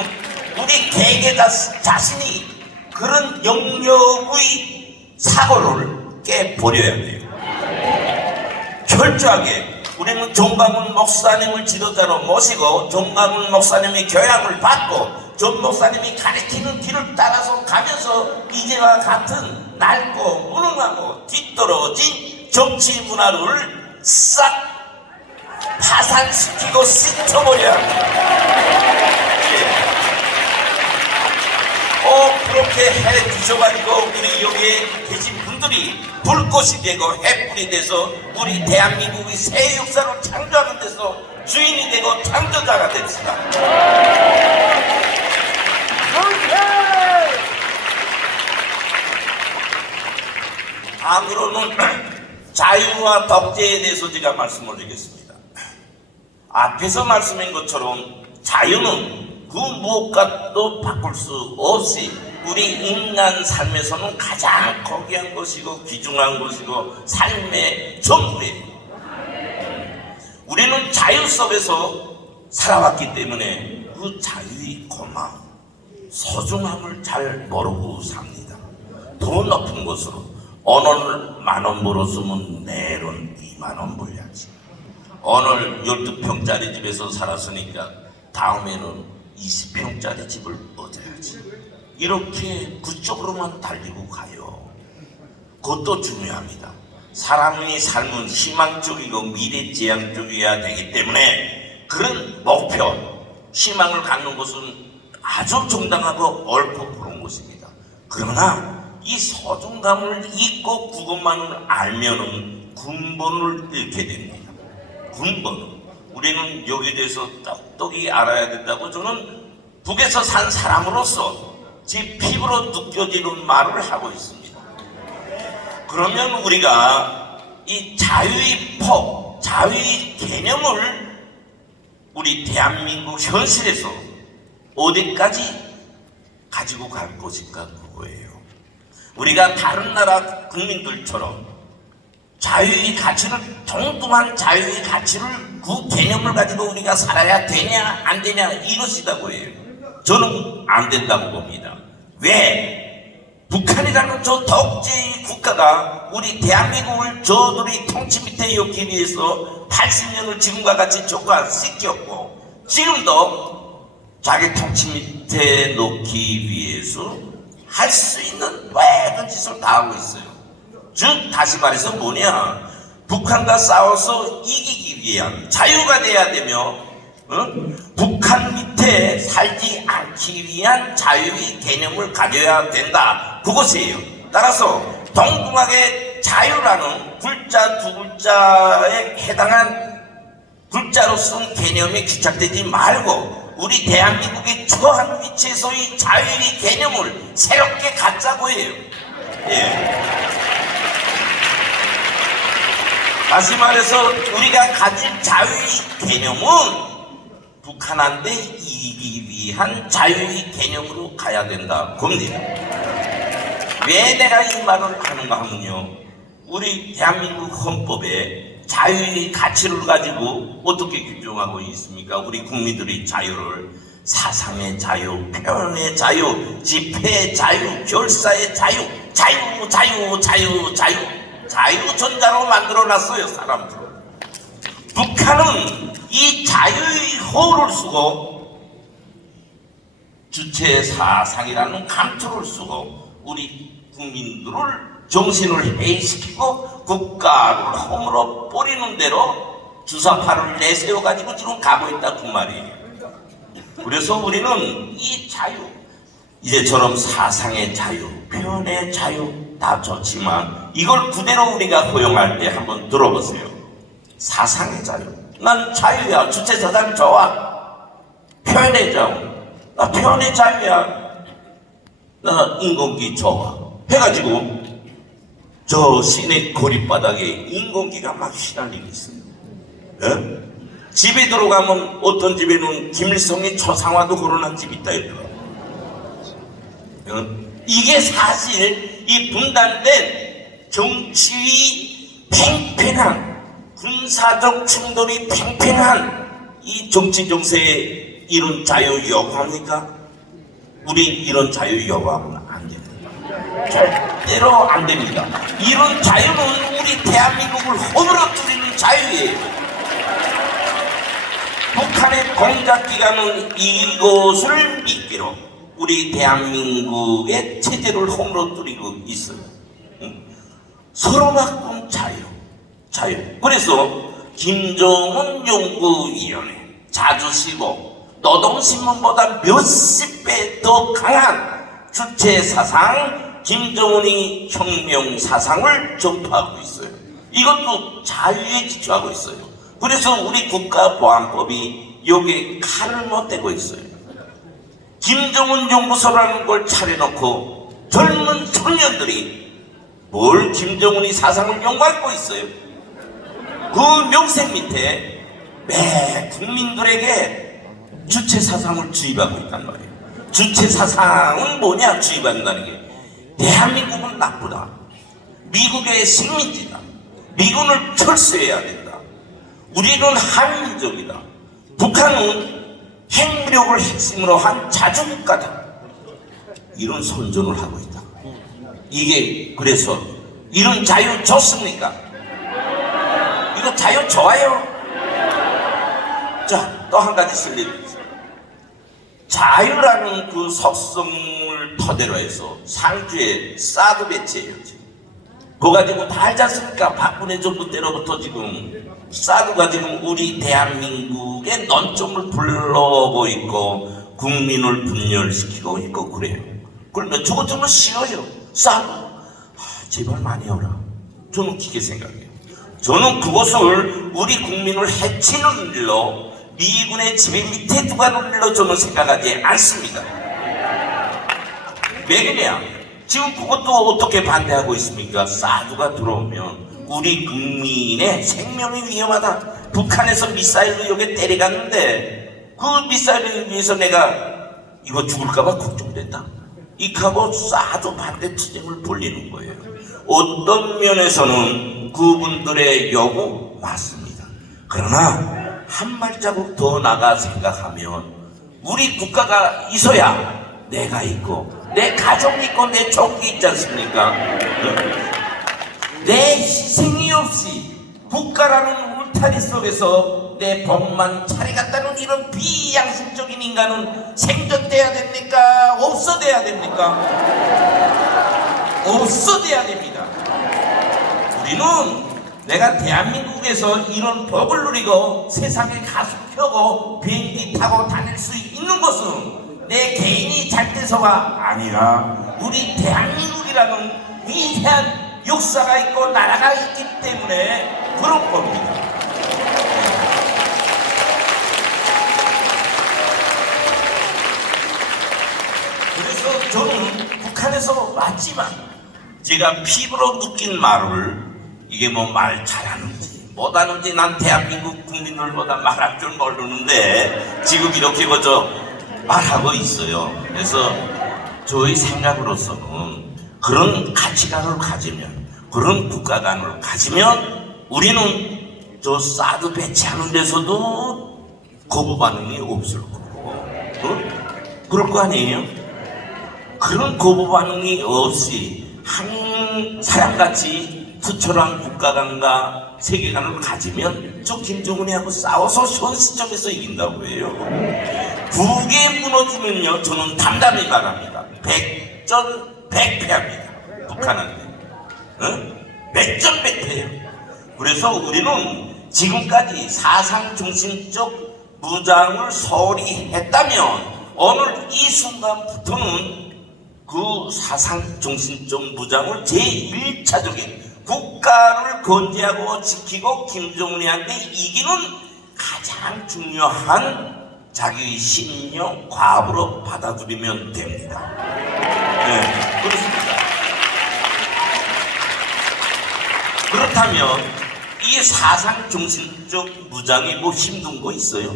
우리 개개자 자신이 그런 영역의 사고를 깨버려야 돼요. 철저하게 우리는 정광훈 목사님을 지도자로 모시고 정광훈 목사님의 교양을 받고 정 목사님이 가리키는 길을 따라서 가면서 이제와 같은 낡고 무능하고 뒤떨어진 정치 문화를 싹 파산시키고 씻어버려야 합니다. 예. 그렇게 해 주셔가지고 우리 여기에 계신 분들이 불꽃이 되고 횃불이 돼서 우리 대한민국이 새 역사를 창조하는 데서 주인이 되고 창조자가 됩시다. 다음으로는 자유와 덕제에 대해서 제가 말씀을 드리겠습니다. 앞에서 말씀한 것처럼 자유는 그 무엇과도 바꿀 수 없이 우리 인간 삶에서는 가장 거대한 것이고 귀중한 것이고 삶의 전부예요. 우리는 자유 속에서 살아왔기 때문에 그 자유의 고마움, 소중함을 잘 모르고 삽니다. 더 높은 것으로 오늘 10,000원 벌었으면 내일은 20,000원 벌야지. 오늘 12평짜리 집에서 살았으니까 다음에는 20평짜리 집을 얻어야지. 이렇게 그쪽으로만 달리고 가요. 그것도 중요합니다. 사람의 삶은 희망적이고 미래지향적이어야 되기 때문에 그런 목표, 희망을 갖는 것은 아주 정당하고 옳고 그런 것입니다. 그러나 이 소중감을 잊고 그것만을 알면은 근본을 잃게 됩니다. 근본. 우리는 여기에 대해서 똑똑히 알아야 된다고 저는 북에서 산 사람으로서 제 피부로 느껴지는 말을 하고 있습니다. 그러면 우리가 이 자유의 폭, 자유의 개념을 우리 대한민국 현실에서 어디까지 가지고 갈 것인가 그거예요. 우리가 다른 나라 국민들처럼 자유의 가치를, 동등한 자유의 가치를 그 개념을 가지고 우리가 살아야 되냐 안 되냐 이것이라고 해요. 저는 안 된다고 봅니다. 왜? 북한이라는 저 독재의 국가가 우리 대한민국을 저들이 통치 밑에 놓기 위해서 80년을 지금과 같이 조각시켰고 지금도 자기 통치 밑에 놓기 위해서 할 수 있는 모든 짓을 다 하고 있어요. 즉 다시 말해서 뭐냐, 북한과 싸워서 이기기 위한 자유가 돼야 되며 북한 밑에 살지 않기 위한 자유의 개념을 가져야 된다, 그것이에요. 따라서 동등하게 자유라는 글자 두 글자에 해당한 글자로 쓴 개념에 귀착되지 말고 우리 대한민국이 처한 위치에서의 자유의 개념을 새롭게 갖자고 해요. 예. 다시 말해서 우리가 가진 자유의 개념은 북한한테 이기기 위한 자유의 개념으로 가야 된다 겁니다. 왜 내가 이 말을 하는가 하면요, 우리 대한민국 헌법에 자유의 가치를 가지고 어떻게 규정하고 있습니까? 우리 국민들의 자유를 사상의 자유, 표현의 자유, 집회의 자유, 결사의 자유, 자유전자로 만들어놨어요, 사람들. 북한은 이 자유의 호를 쓰고 주체 사상이라는 감투를 쓰고 우리 국민들을 정신을 해이시키고 국가를 허물어 뿌리는 대로 주사파를 내세워가지고 지금 가고 있다 그 말이에요. 그래서 우리는 이 자유, 이제처럼 사상의 자유, 표현의 자유 다 좋지만 이걸 그대로 우리가 허용할 때 한번 들어보세요. 사상의 자유, 난 자유야, 주체사상 좋아. 표현의 자유, 나 표현의 자유야, 나 인공기 좋아 해가지고 저 시내 거리바닥에 인공기가 막 휘날리고 있어요. 예? 집에 들어가면 어떤 집에는 김일성의 초상화도 걸어놓은 집이 있다 이러더라고요. 이게 사실 이 분단된 정치의 팽팽한 군사적 충돌이 팽팽한 이 정치 정세에 이런 자유 요구합니까? 우리 이런 자유 요구하면 안 됩니다. 절대로 안 됩니다. 이런 자유는 우리 대한민국을 허물어뜨리는 자유예요. 북한의 공작기관은 이것을 미끼로 우리 대한민국의 체제를 허물어뜨리고 있어요. 서로 바꾼 자유, 자유. 그래서 김정은 연구위원회 자주 쉬고 노동신문보다 몇십 배 더 강한 주체 사상 김정은이 혁명 사상을 전파하고 있어요. 이것도 자유에 기초하고 있어요. 그래서 우리 국가보안법이 여기에 칼을 못 대고 있어요. 김정은 연구소라는 걸 차려놓고 젊은 청년들이 뭘 김정은이 사상을 연구하고 있어요. 그 명색 밑에 매 국민들에게 주체 사상을 주입하고 있단 말이에요. 주체 사상은 뭐냐 주입한다는 게, 대한민국은 나쁘다, 미국의 식민지다, 미군을 철수해야 된다, 우리는 한민족이다, 북한은 핵무력을 핵심으로 한 자주국가다, 이런 선전을 하고 있다. 이게 그래서 이런 자유 좋습니까? 이거 자유 좋아요? 자, 또 한 가지 실례입니다. 자유라는 그 속성을 토대로 해서 상주에 사드 배치해요. 그거 가지고 다 알지 않습니까? 박근혜 정부 때로부터 지금 사드가 지금 우리 대한민국의 논점을 불러오고 있고 국민을 분열시키고 있고 그래요. 그러면 저것 좀 쉬워요. 사드 제발 많이 오라. 저는 그렇게 생각해요. 저는 그것을 우리 국민을 해치는 일로, 미군의 지배 밑에 누가 놀릴로 저는 생각하지 않습니다. 왜 그래야? 지금 그것도 어떻게 반대하고 있습니까? 사드가 들어오면 우리 국민의 생명이 위험하다. 북한에서 미사일로 여기 때려갔는데 그 미사일을 위해서 내가 이거 죽을까봐 걱정된다. 이하고 사드 반대 투쟁을 벌리는 거예요. 어떤 면에서는 그분들의 요구 맞습니다. 그러나 한 발자국 더 나가 생각하면 우리 국가가 있어야 내가 있고 내 가족이 있고 내 족이 있지 않습니까? 내 희생이 없이 국가라는 울타리 속에서 내 복만 차려갔다는 이런 비양심적인 인간은 생존돼야 됩니까? 없어져야 됩니까? 없어져야 됩니다. 우리는 내가 대한민국에서 이런 법을 누리고 세상에 가수 펴고 비행기 타고 다닐 수 있는 것은 내 개인이 잘 돼서가 아니라 우리 대한민국이라는 위대한 역사가 있고 나라가 있기 때문에 그런 겁니다. 그래서 저는 북한에서 왔지만 제가 피부로 느낀 말을, 이게 뭐 말 잘하는지 못하는지 난 대한민국 국민들보다 말할 줄 모르는데 지금 이렇게 그저 말하고 있어요. 그래서 저희 생각으로서는 그런 가치관을 가지면, 그런 국가관을 가지면 우리는 저 사드 배치하는 데서도 거부 반응이 없을 거고, 그럴 거 아니에요? 그런 거부 반응이 없이 한 사람같이 투철한 국가관과 세계관을 가지면 저 김정은이하고 싸워서 현 시점에서 이긴다고 해요. 북에 무너지면요, 저는 담담히 말합니다. 백전백패합니다. 북한한테. 백전백패예요. 그래서 우리는 지금까지 사상 중심적 무장을 소홀히 했다면 오늘 이 순간부터는 그 사상 중심적 무장을 제1차적인 국가를 건재하고 지키고 김정은이한테 이기는 가장 중요한 자기 신념 과업으로 받아들이면 됩니다. 네, 그렇습니다. 그렇다면 이 사상 중심적 무장이 뭐 힘든 거 있어요?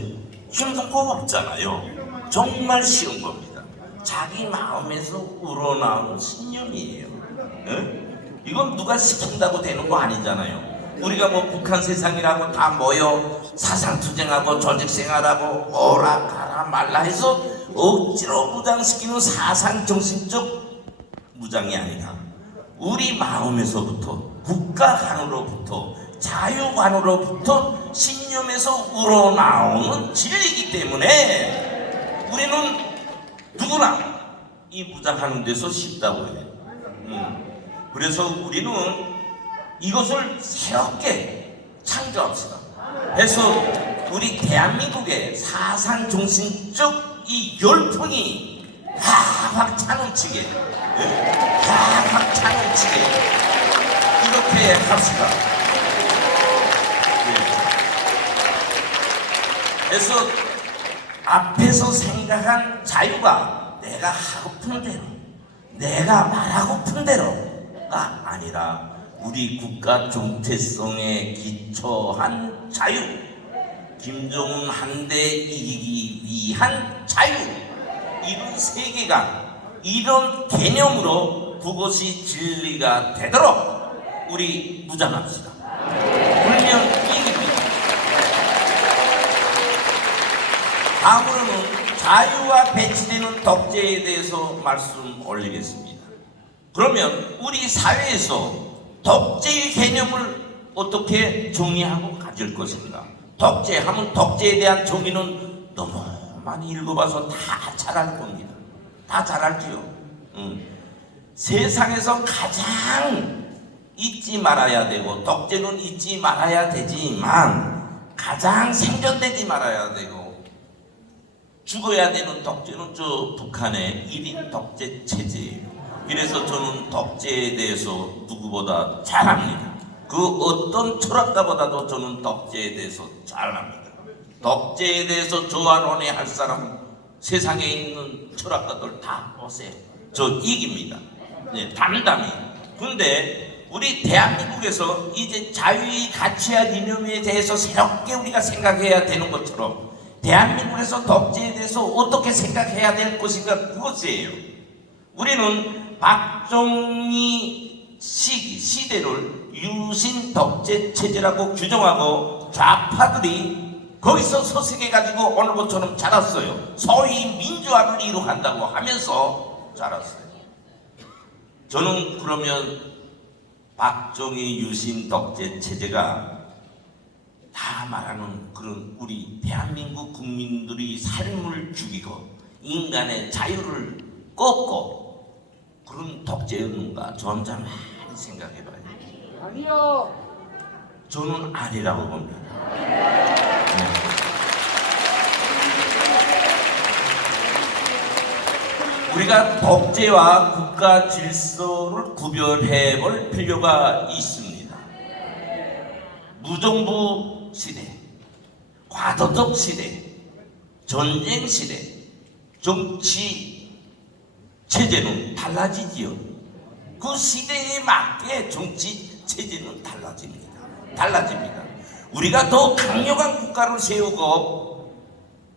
힘든 거 없잖아요. 정말 쉬운 겁니다. 자기 마음에서 우러나오는 신념이에요. 네? 이건 누가 시킨다고 되는 거 아니잖아요. 우리가 뭐 북한 세상이라고 다 모여 사상투쟁하고 조직생활하고 오라 가라 말라 해서 억지로 무장시키는 사상정신적 무장이 아니라 우리 마음에서부터, 국가관으로부터, 자유관으로부터 신념에서 우러나오는 진리이기 때문에 우리는 누구나 이 무장하는 데서 쉽다고 해요. 그래서 우리는 이것을 새롭게 창조합시다. 그래서 우리 대한민국의 사상 중심적 이 열풍이 확 차넘치게, 확 차넘치게 이렇게 합시다. 그래서 앞에서 생각한 자유가 내가 하고픈 대로, 내가 말하고픈 대로가 아니라 우리 국가 정체성에 기초한 자유, 김정은 한 대 이기기 위한 자유, 이런 세계관, 이런 개념으로 그것이 진리가 되도록 우리 무장합시다. 불면 이깁니다. 다음으로는 자유와 배치되는 덕제에 대해서 말씀 올리겠습니다. 그러면 우리 사회에서 덕제의 개념을 어떻게 정의하고 가질 것인가? 덕제하면 덕제에 대한 정의는 너무 많이 읽어봐서 다 잘 알 겁니다. 다 잘 알지요. 세상에서 가장 잊지 말아야 되고 덕제는 잊지 말아야 되지만 가장 생존되지 말아야 되고 죽어야 되는 덕제는 저 북한의 1인 덕제 체제예요. 그래서 저는 덕제에 대해서 누구보다 잘 압니다. 그 어떤 철학가보다도 저는 덕제에 대해서 잘 압니다. 덕제에 대해서 저와 논의할 사람 세상에 있는 철학가들 다 오세요. 저 이깁니다. 네, 담담히. 근데 우리 대한민국에서 이제 자유의 가치와 이념에 대해서 새롭게 우리가 생각해야 되는 것처럼 대한민국에서 덕제에 대해서 어떻게 생각해야 될 것인가, 그것이에요. 우리는 박정희 시대를 유신 덕제 체제라고 규정하고 좌파들이 거기서 서식해가지고 오늘 것처럼 자랐어요. 소위 민주화를 이룩한다고 하면서 자랐어요. 저는 그러면 박정희 유신 덕제 체제가 다 말하는 그런 우리 대한민국 국민들이 삶을 죽이고 인간의 자유를 꺾고 그런 덕제였는가? 저 혼자 많이 생각해봐요. 아니요. 저는 아니라고 봅니다. 우리가 덕제와 국가 질서를 구별해 볼 필요가 있습니다. 무정부 시대, 과도덕 시대, 전쟁 시대, 정치 체제는 달라지지요. 그 시대에 맞게 정치 체제는 달라집니다. 우리가 더 강력한 국가를 세우고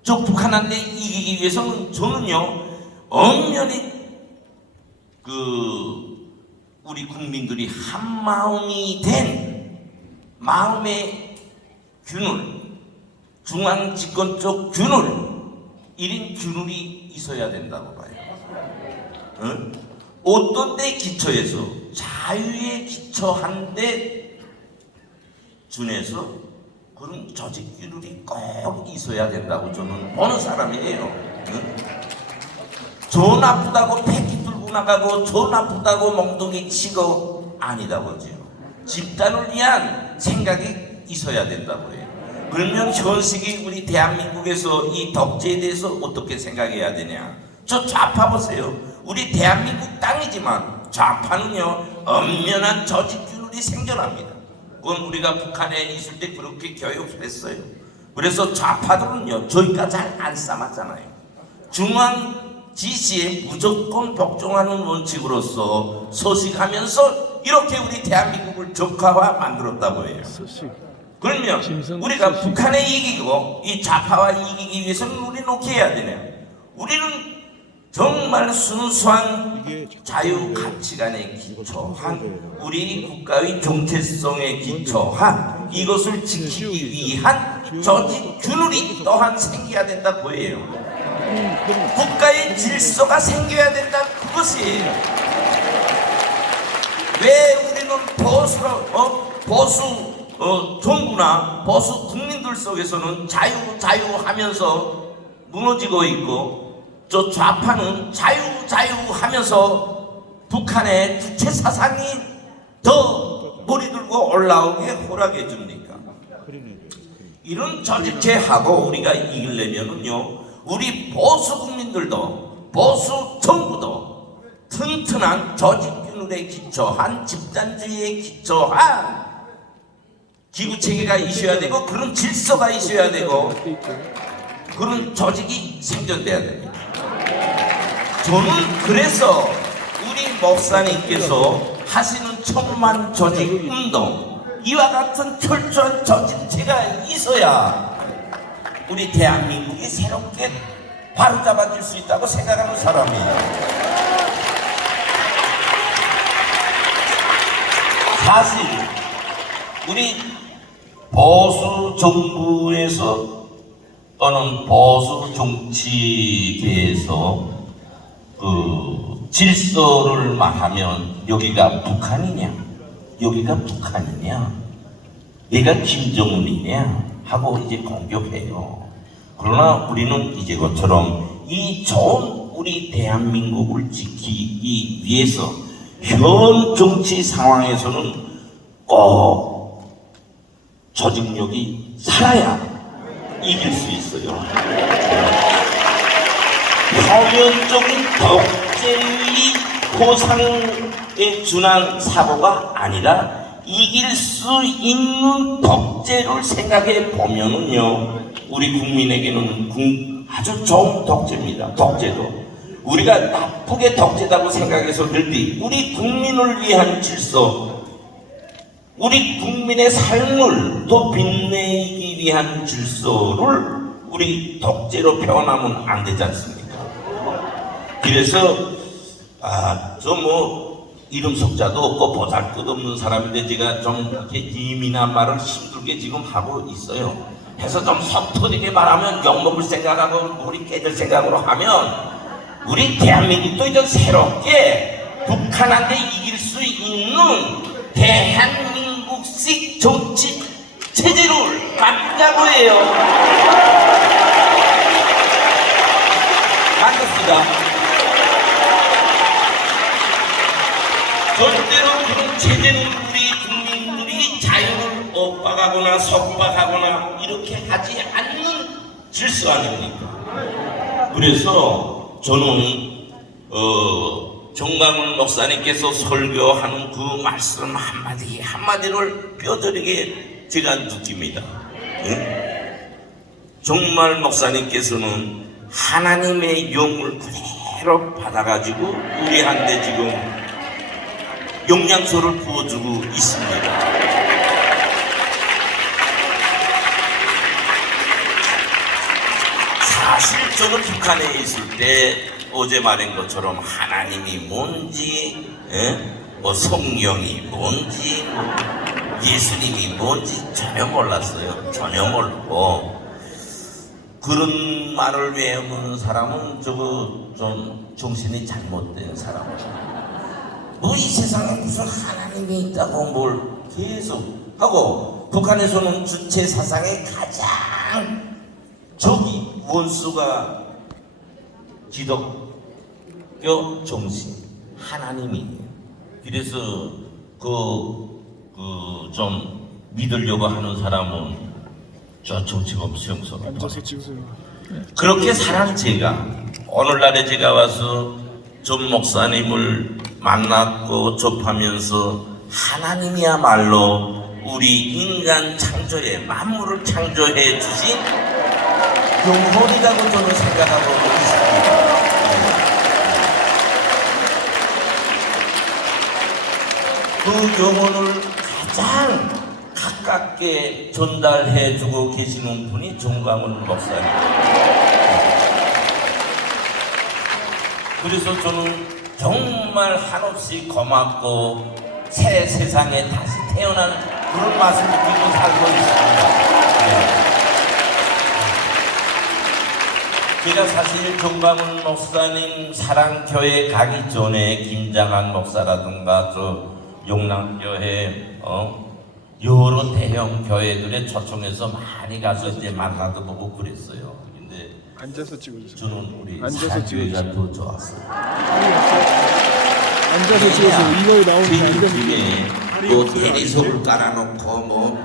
저 북한한테 이기기 위해서는 저는요 엄연히 우리 국민들이 한 마음이 된 마음의 균을, 중앙 집권적 균을, 1인 균을이 있어야 된다고 봐요. 응? 어떤 데 기초에서 자유에 기초한 데 준해서 그런 조직 균을이 꼭 있어야 된다고 저는 보는 사람이에요. 응? 저 나쁘다고 패기 들고 나가고 저 나쁘다고 멍둥이 치고 아니다고죠. 집단을 위한 생각이 있어야 된다고 해요. 그러면 현 시기 우리 대한민국에서 이 덕제에 대해서 어떻게 생각해야 되냐? 저 좌파 보세요. 우리 대한민국 땅이지만 좌파는요 엄연한 조직균을이 생겨납니다. 그건 우리가 북한에 있을 때 그렇게 교육을 했어요. 그래서 좌파들은요 저희가 잘 안 싸맞잖아요. 중앙 지시에 무조건 복종하는 원칙으로서 서식하면서 이렇게 우리 대한민국을 적화화 만들었다고 해요. 그러면 우리가 북한에 이기고 이 좌파와 이기기 위해서는 우리는 어떻게 해야 되냐? 우리는 정말 순수한 자유 가치관에 기초한 우리 국가의 정체성에 기초한 이것을 지키기 위한 조직 균열이 또한 생겨야 된다고 해요. 국가의 질서가 생겨야 된다, 그것이에요. 왜 우리는 보수 정부나 보수 국민들 속에서는 자유 하면서 무너지고 있고 저 좌파는 자유 하면서 북한의 주체 사상이 더 머리 들고 올라오게 허락해 줍니까? 이런 조직체하고 우리가 이기려면은요, 우리 보수 국민들도 보수 정부도 튼튼한 조직균율에 기초한 집단주의에 기초한 기구체계가 있어야 되고 그런 질서가 있어야 되고 그런 조직이 생겨야 됩니다. 저는 그래서 우리 목사님께서 하시는 천만 조직 운동 이와 같은 철저한 조직체가 있어야 우리 대한민국이 새롭게 바로잡아질 수 있다고 생각하는 사람이에요. 사실 우리 보수 정부에서 또는 보수 정치계에서 그 질서를 말하면 여기가 북한이냐, 여기가 북한이냐, 얘가 김정은이냐 하고 이제 공격해요. 그러나 우리는 이제것처럼 이 좋은 우리 대한민국을 지키기 위해서 현 정치 상황에서는 꼭 조직력이 살아야 이길 수 있어요. 표면적인 독재의 고상에 준한 사고가 아니라 이길 수 있는 독재를 생각해 보면은요, 우리 국민에게는 아주 좋은 독재입니다. 독재도 우리가 나쁘게 독재다고 생각해서 늘때 우리 국민을 위한 질서, 우리 국민의 삶을 더 빛내기 위한 질서를 우리 독재로 표현하면 안 되지 않습니까? 그래서 저 이름 석자도 없고 보잘것없는 사람인데 제가 좀 이렇게 예민한 말을 힘들게 지금 하고 있어요. 해서 좀 속 터지게 말하면 욕먹을 생각하고 우리 깨질 생각으로 하면 우리 대한민국도 이제 새롭게 북한한테 이길 수 있는 대한민국식 정치 체제를 만들자고 해요. 만듭시다. 절대로 그런 체제는 우리 국민들이 자유를 엇박하거나 속박하거나 이렇게 하지 않는 질서 아닙니까? 그래서 저는 정강훈 목사님께서 설교하는 그 말씀 한마디 한마디를 뼈저리게 제가 느낍니다. 응? 정말 목사님께서는 하나님의 영을 그대로 받아가지고 우리한테 지금 영양소를 부어주고 있습니다. 사실 저는 북한에 있을 때 어제 말한 것처럼 하나님이 뭔지, 성령이 뭔지, 예수님이 뭔지 전혀 몰랐어요. 전혀 모르고 그런 말을 외우는 사람은 좀 정신이 잘못된 사람이에요. 이 세상에 무슨 하나님이 있다고 뭘 계속 하고, 북한에서는 주체 사상의 가장 적이 원수가 기독교 정신 하나님이에요. 그래서 좀 믿으려고 하는 사람은 저 정치범 수용소로 그렇게 살한 제가 오늘날에 제가 와서 전 목사님을 만났고 접하면서 하나님이야말로 우리 인간 창조에 만물을 창조해 주신 영혼이라고 저는 생각하고 있습니다. 그 영혼을 가장 가깝게 전달해 주고 계시는 분이 정강훈 목사님입니다. 그래서 저는 정말 한없이 고맙고 새 세상에 다시 태어난 그런 맛을 느끼고 살고 있습니다. 제가 사실 정강훈 목사님 사랑교회 가기 전에 김장한 목사라든가 저 용남교회 여러 대형 교회들에 초청해서 많이 가서 이제 만나도 보고 그랬어요. 근데 앉아서 찍어주세요. 저는 우리 앉아서 사교회가 더 좋았어요. 앉아서 찍어서 이거에 나오는 중에 뭐 대리석을 깔아놓고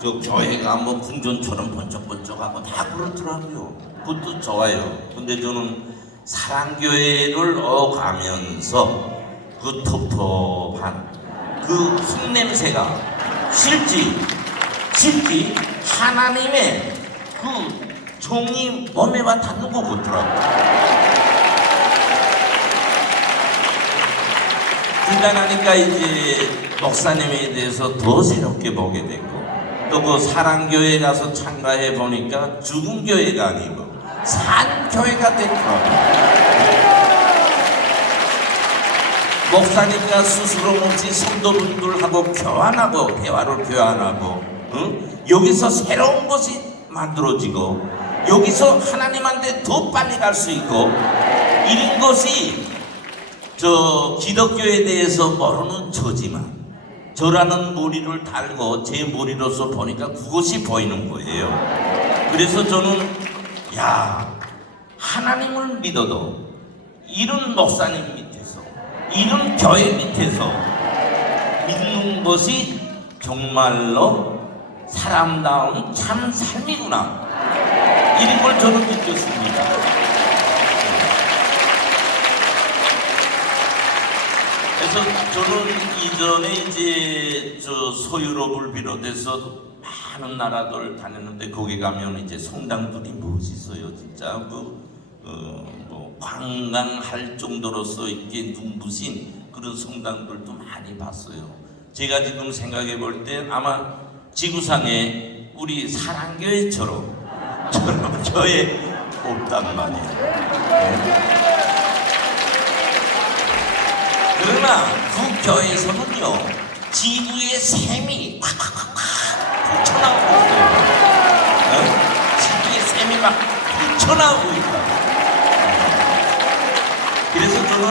그 교회가 뭐 궁전처럼 번쩍번쩍하고 다 그렇더라고요. 그것도 좋아요. 근데 저는 사랑교회를 가면서 그 텁텁한 그 흙냄새가 실지 하나님의 그 정이 몸에 와 닿는 것 같더라고요. 그러다 나니까 이제 목사님에 대해서 더 새롭게 보게 됐고, 또 그 사랑교회 가서 참가해 보니까 죽은 교회가 아니고 산 교회가 됐더라고요. 목사님과 스스로 없이 성도분들하고 교환하고 대화를 교환하고, 여기서 새로운 것이 만들어지고, 여기서 하나님한테 더 빨리 갈 수 있고, 이런 것이 저 기독교에 대해서 모르는 저지만 저라는 머리를 달고 제 머리로서 보니까 그것이 보이는 거예요. 그래서 저는 하나님을 믿어도 이런 목사님 밑에서 이런 교회 밑에서 믿는 것이 정말로 사람다운 참 삶이구나, 이런 걸 저는 느꼈습니다. 그래서 저는 이전에 이제 저 서유럽을 비롯해서 많은 나라들 다녔는데, 거기 가면 이제 성당들이 멋있어요. 진짜 뭐 관광할 정도로서 이렇게 눈부신 그런 성당들도 많이 봤어요. 제가 지금 생각해 볼 때 아마 지구상에 우리 사랑교회처럼 저런 교회 없단 말이에요. 그러나 그 교회에서는요, 지구의 샘이 콱콱콱콱 펼쳐나오고 있어요. 지구의 샘이 막 펼쳐나오고 있다.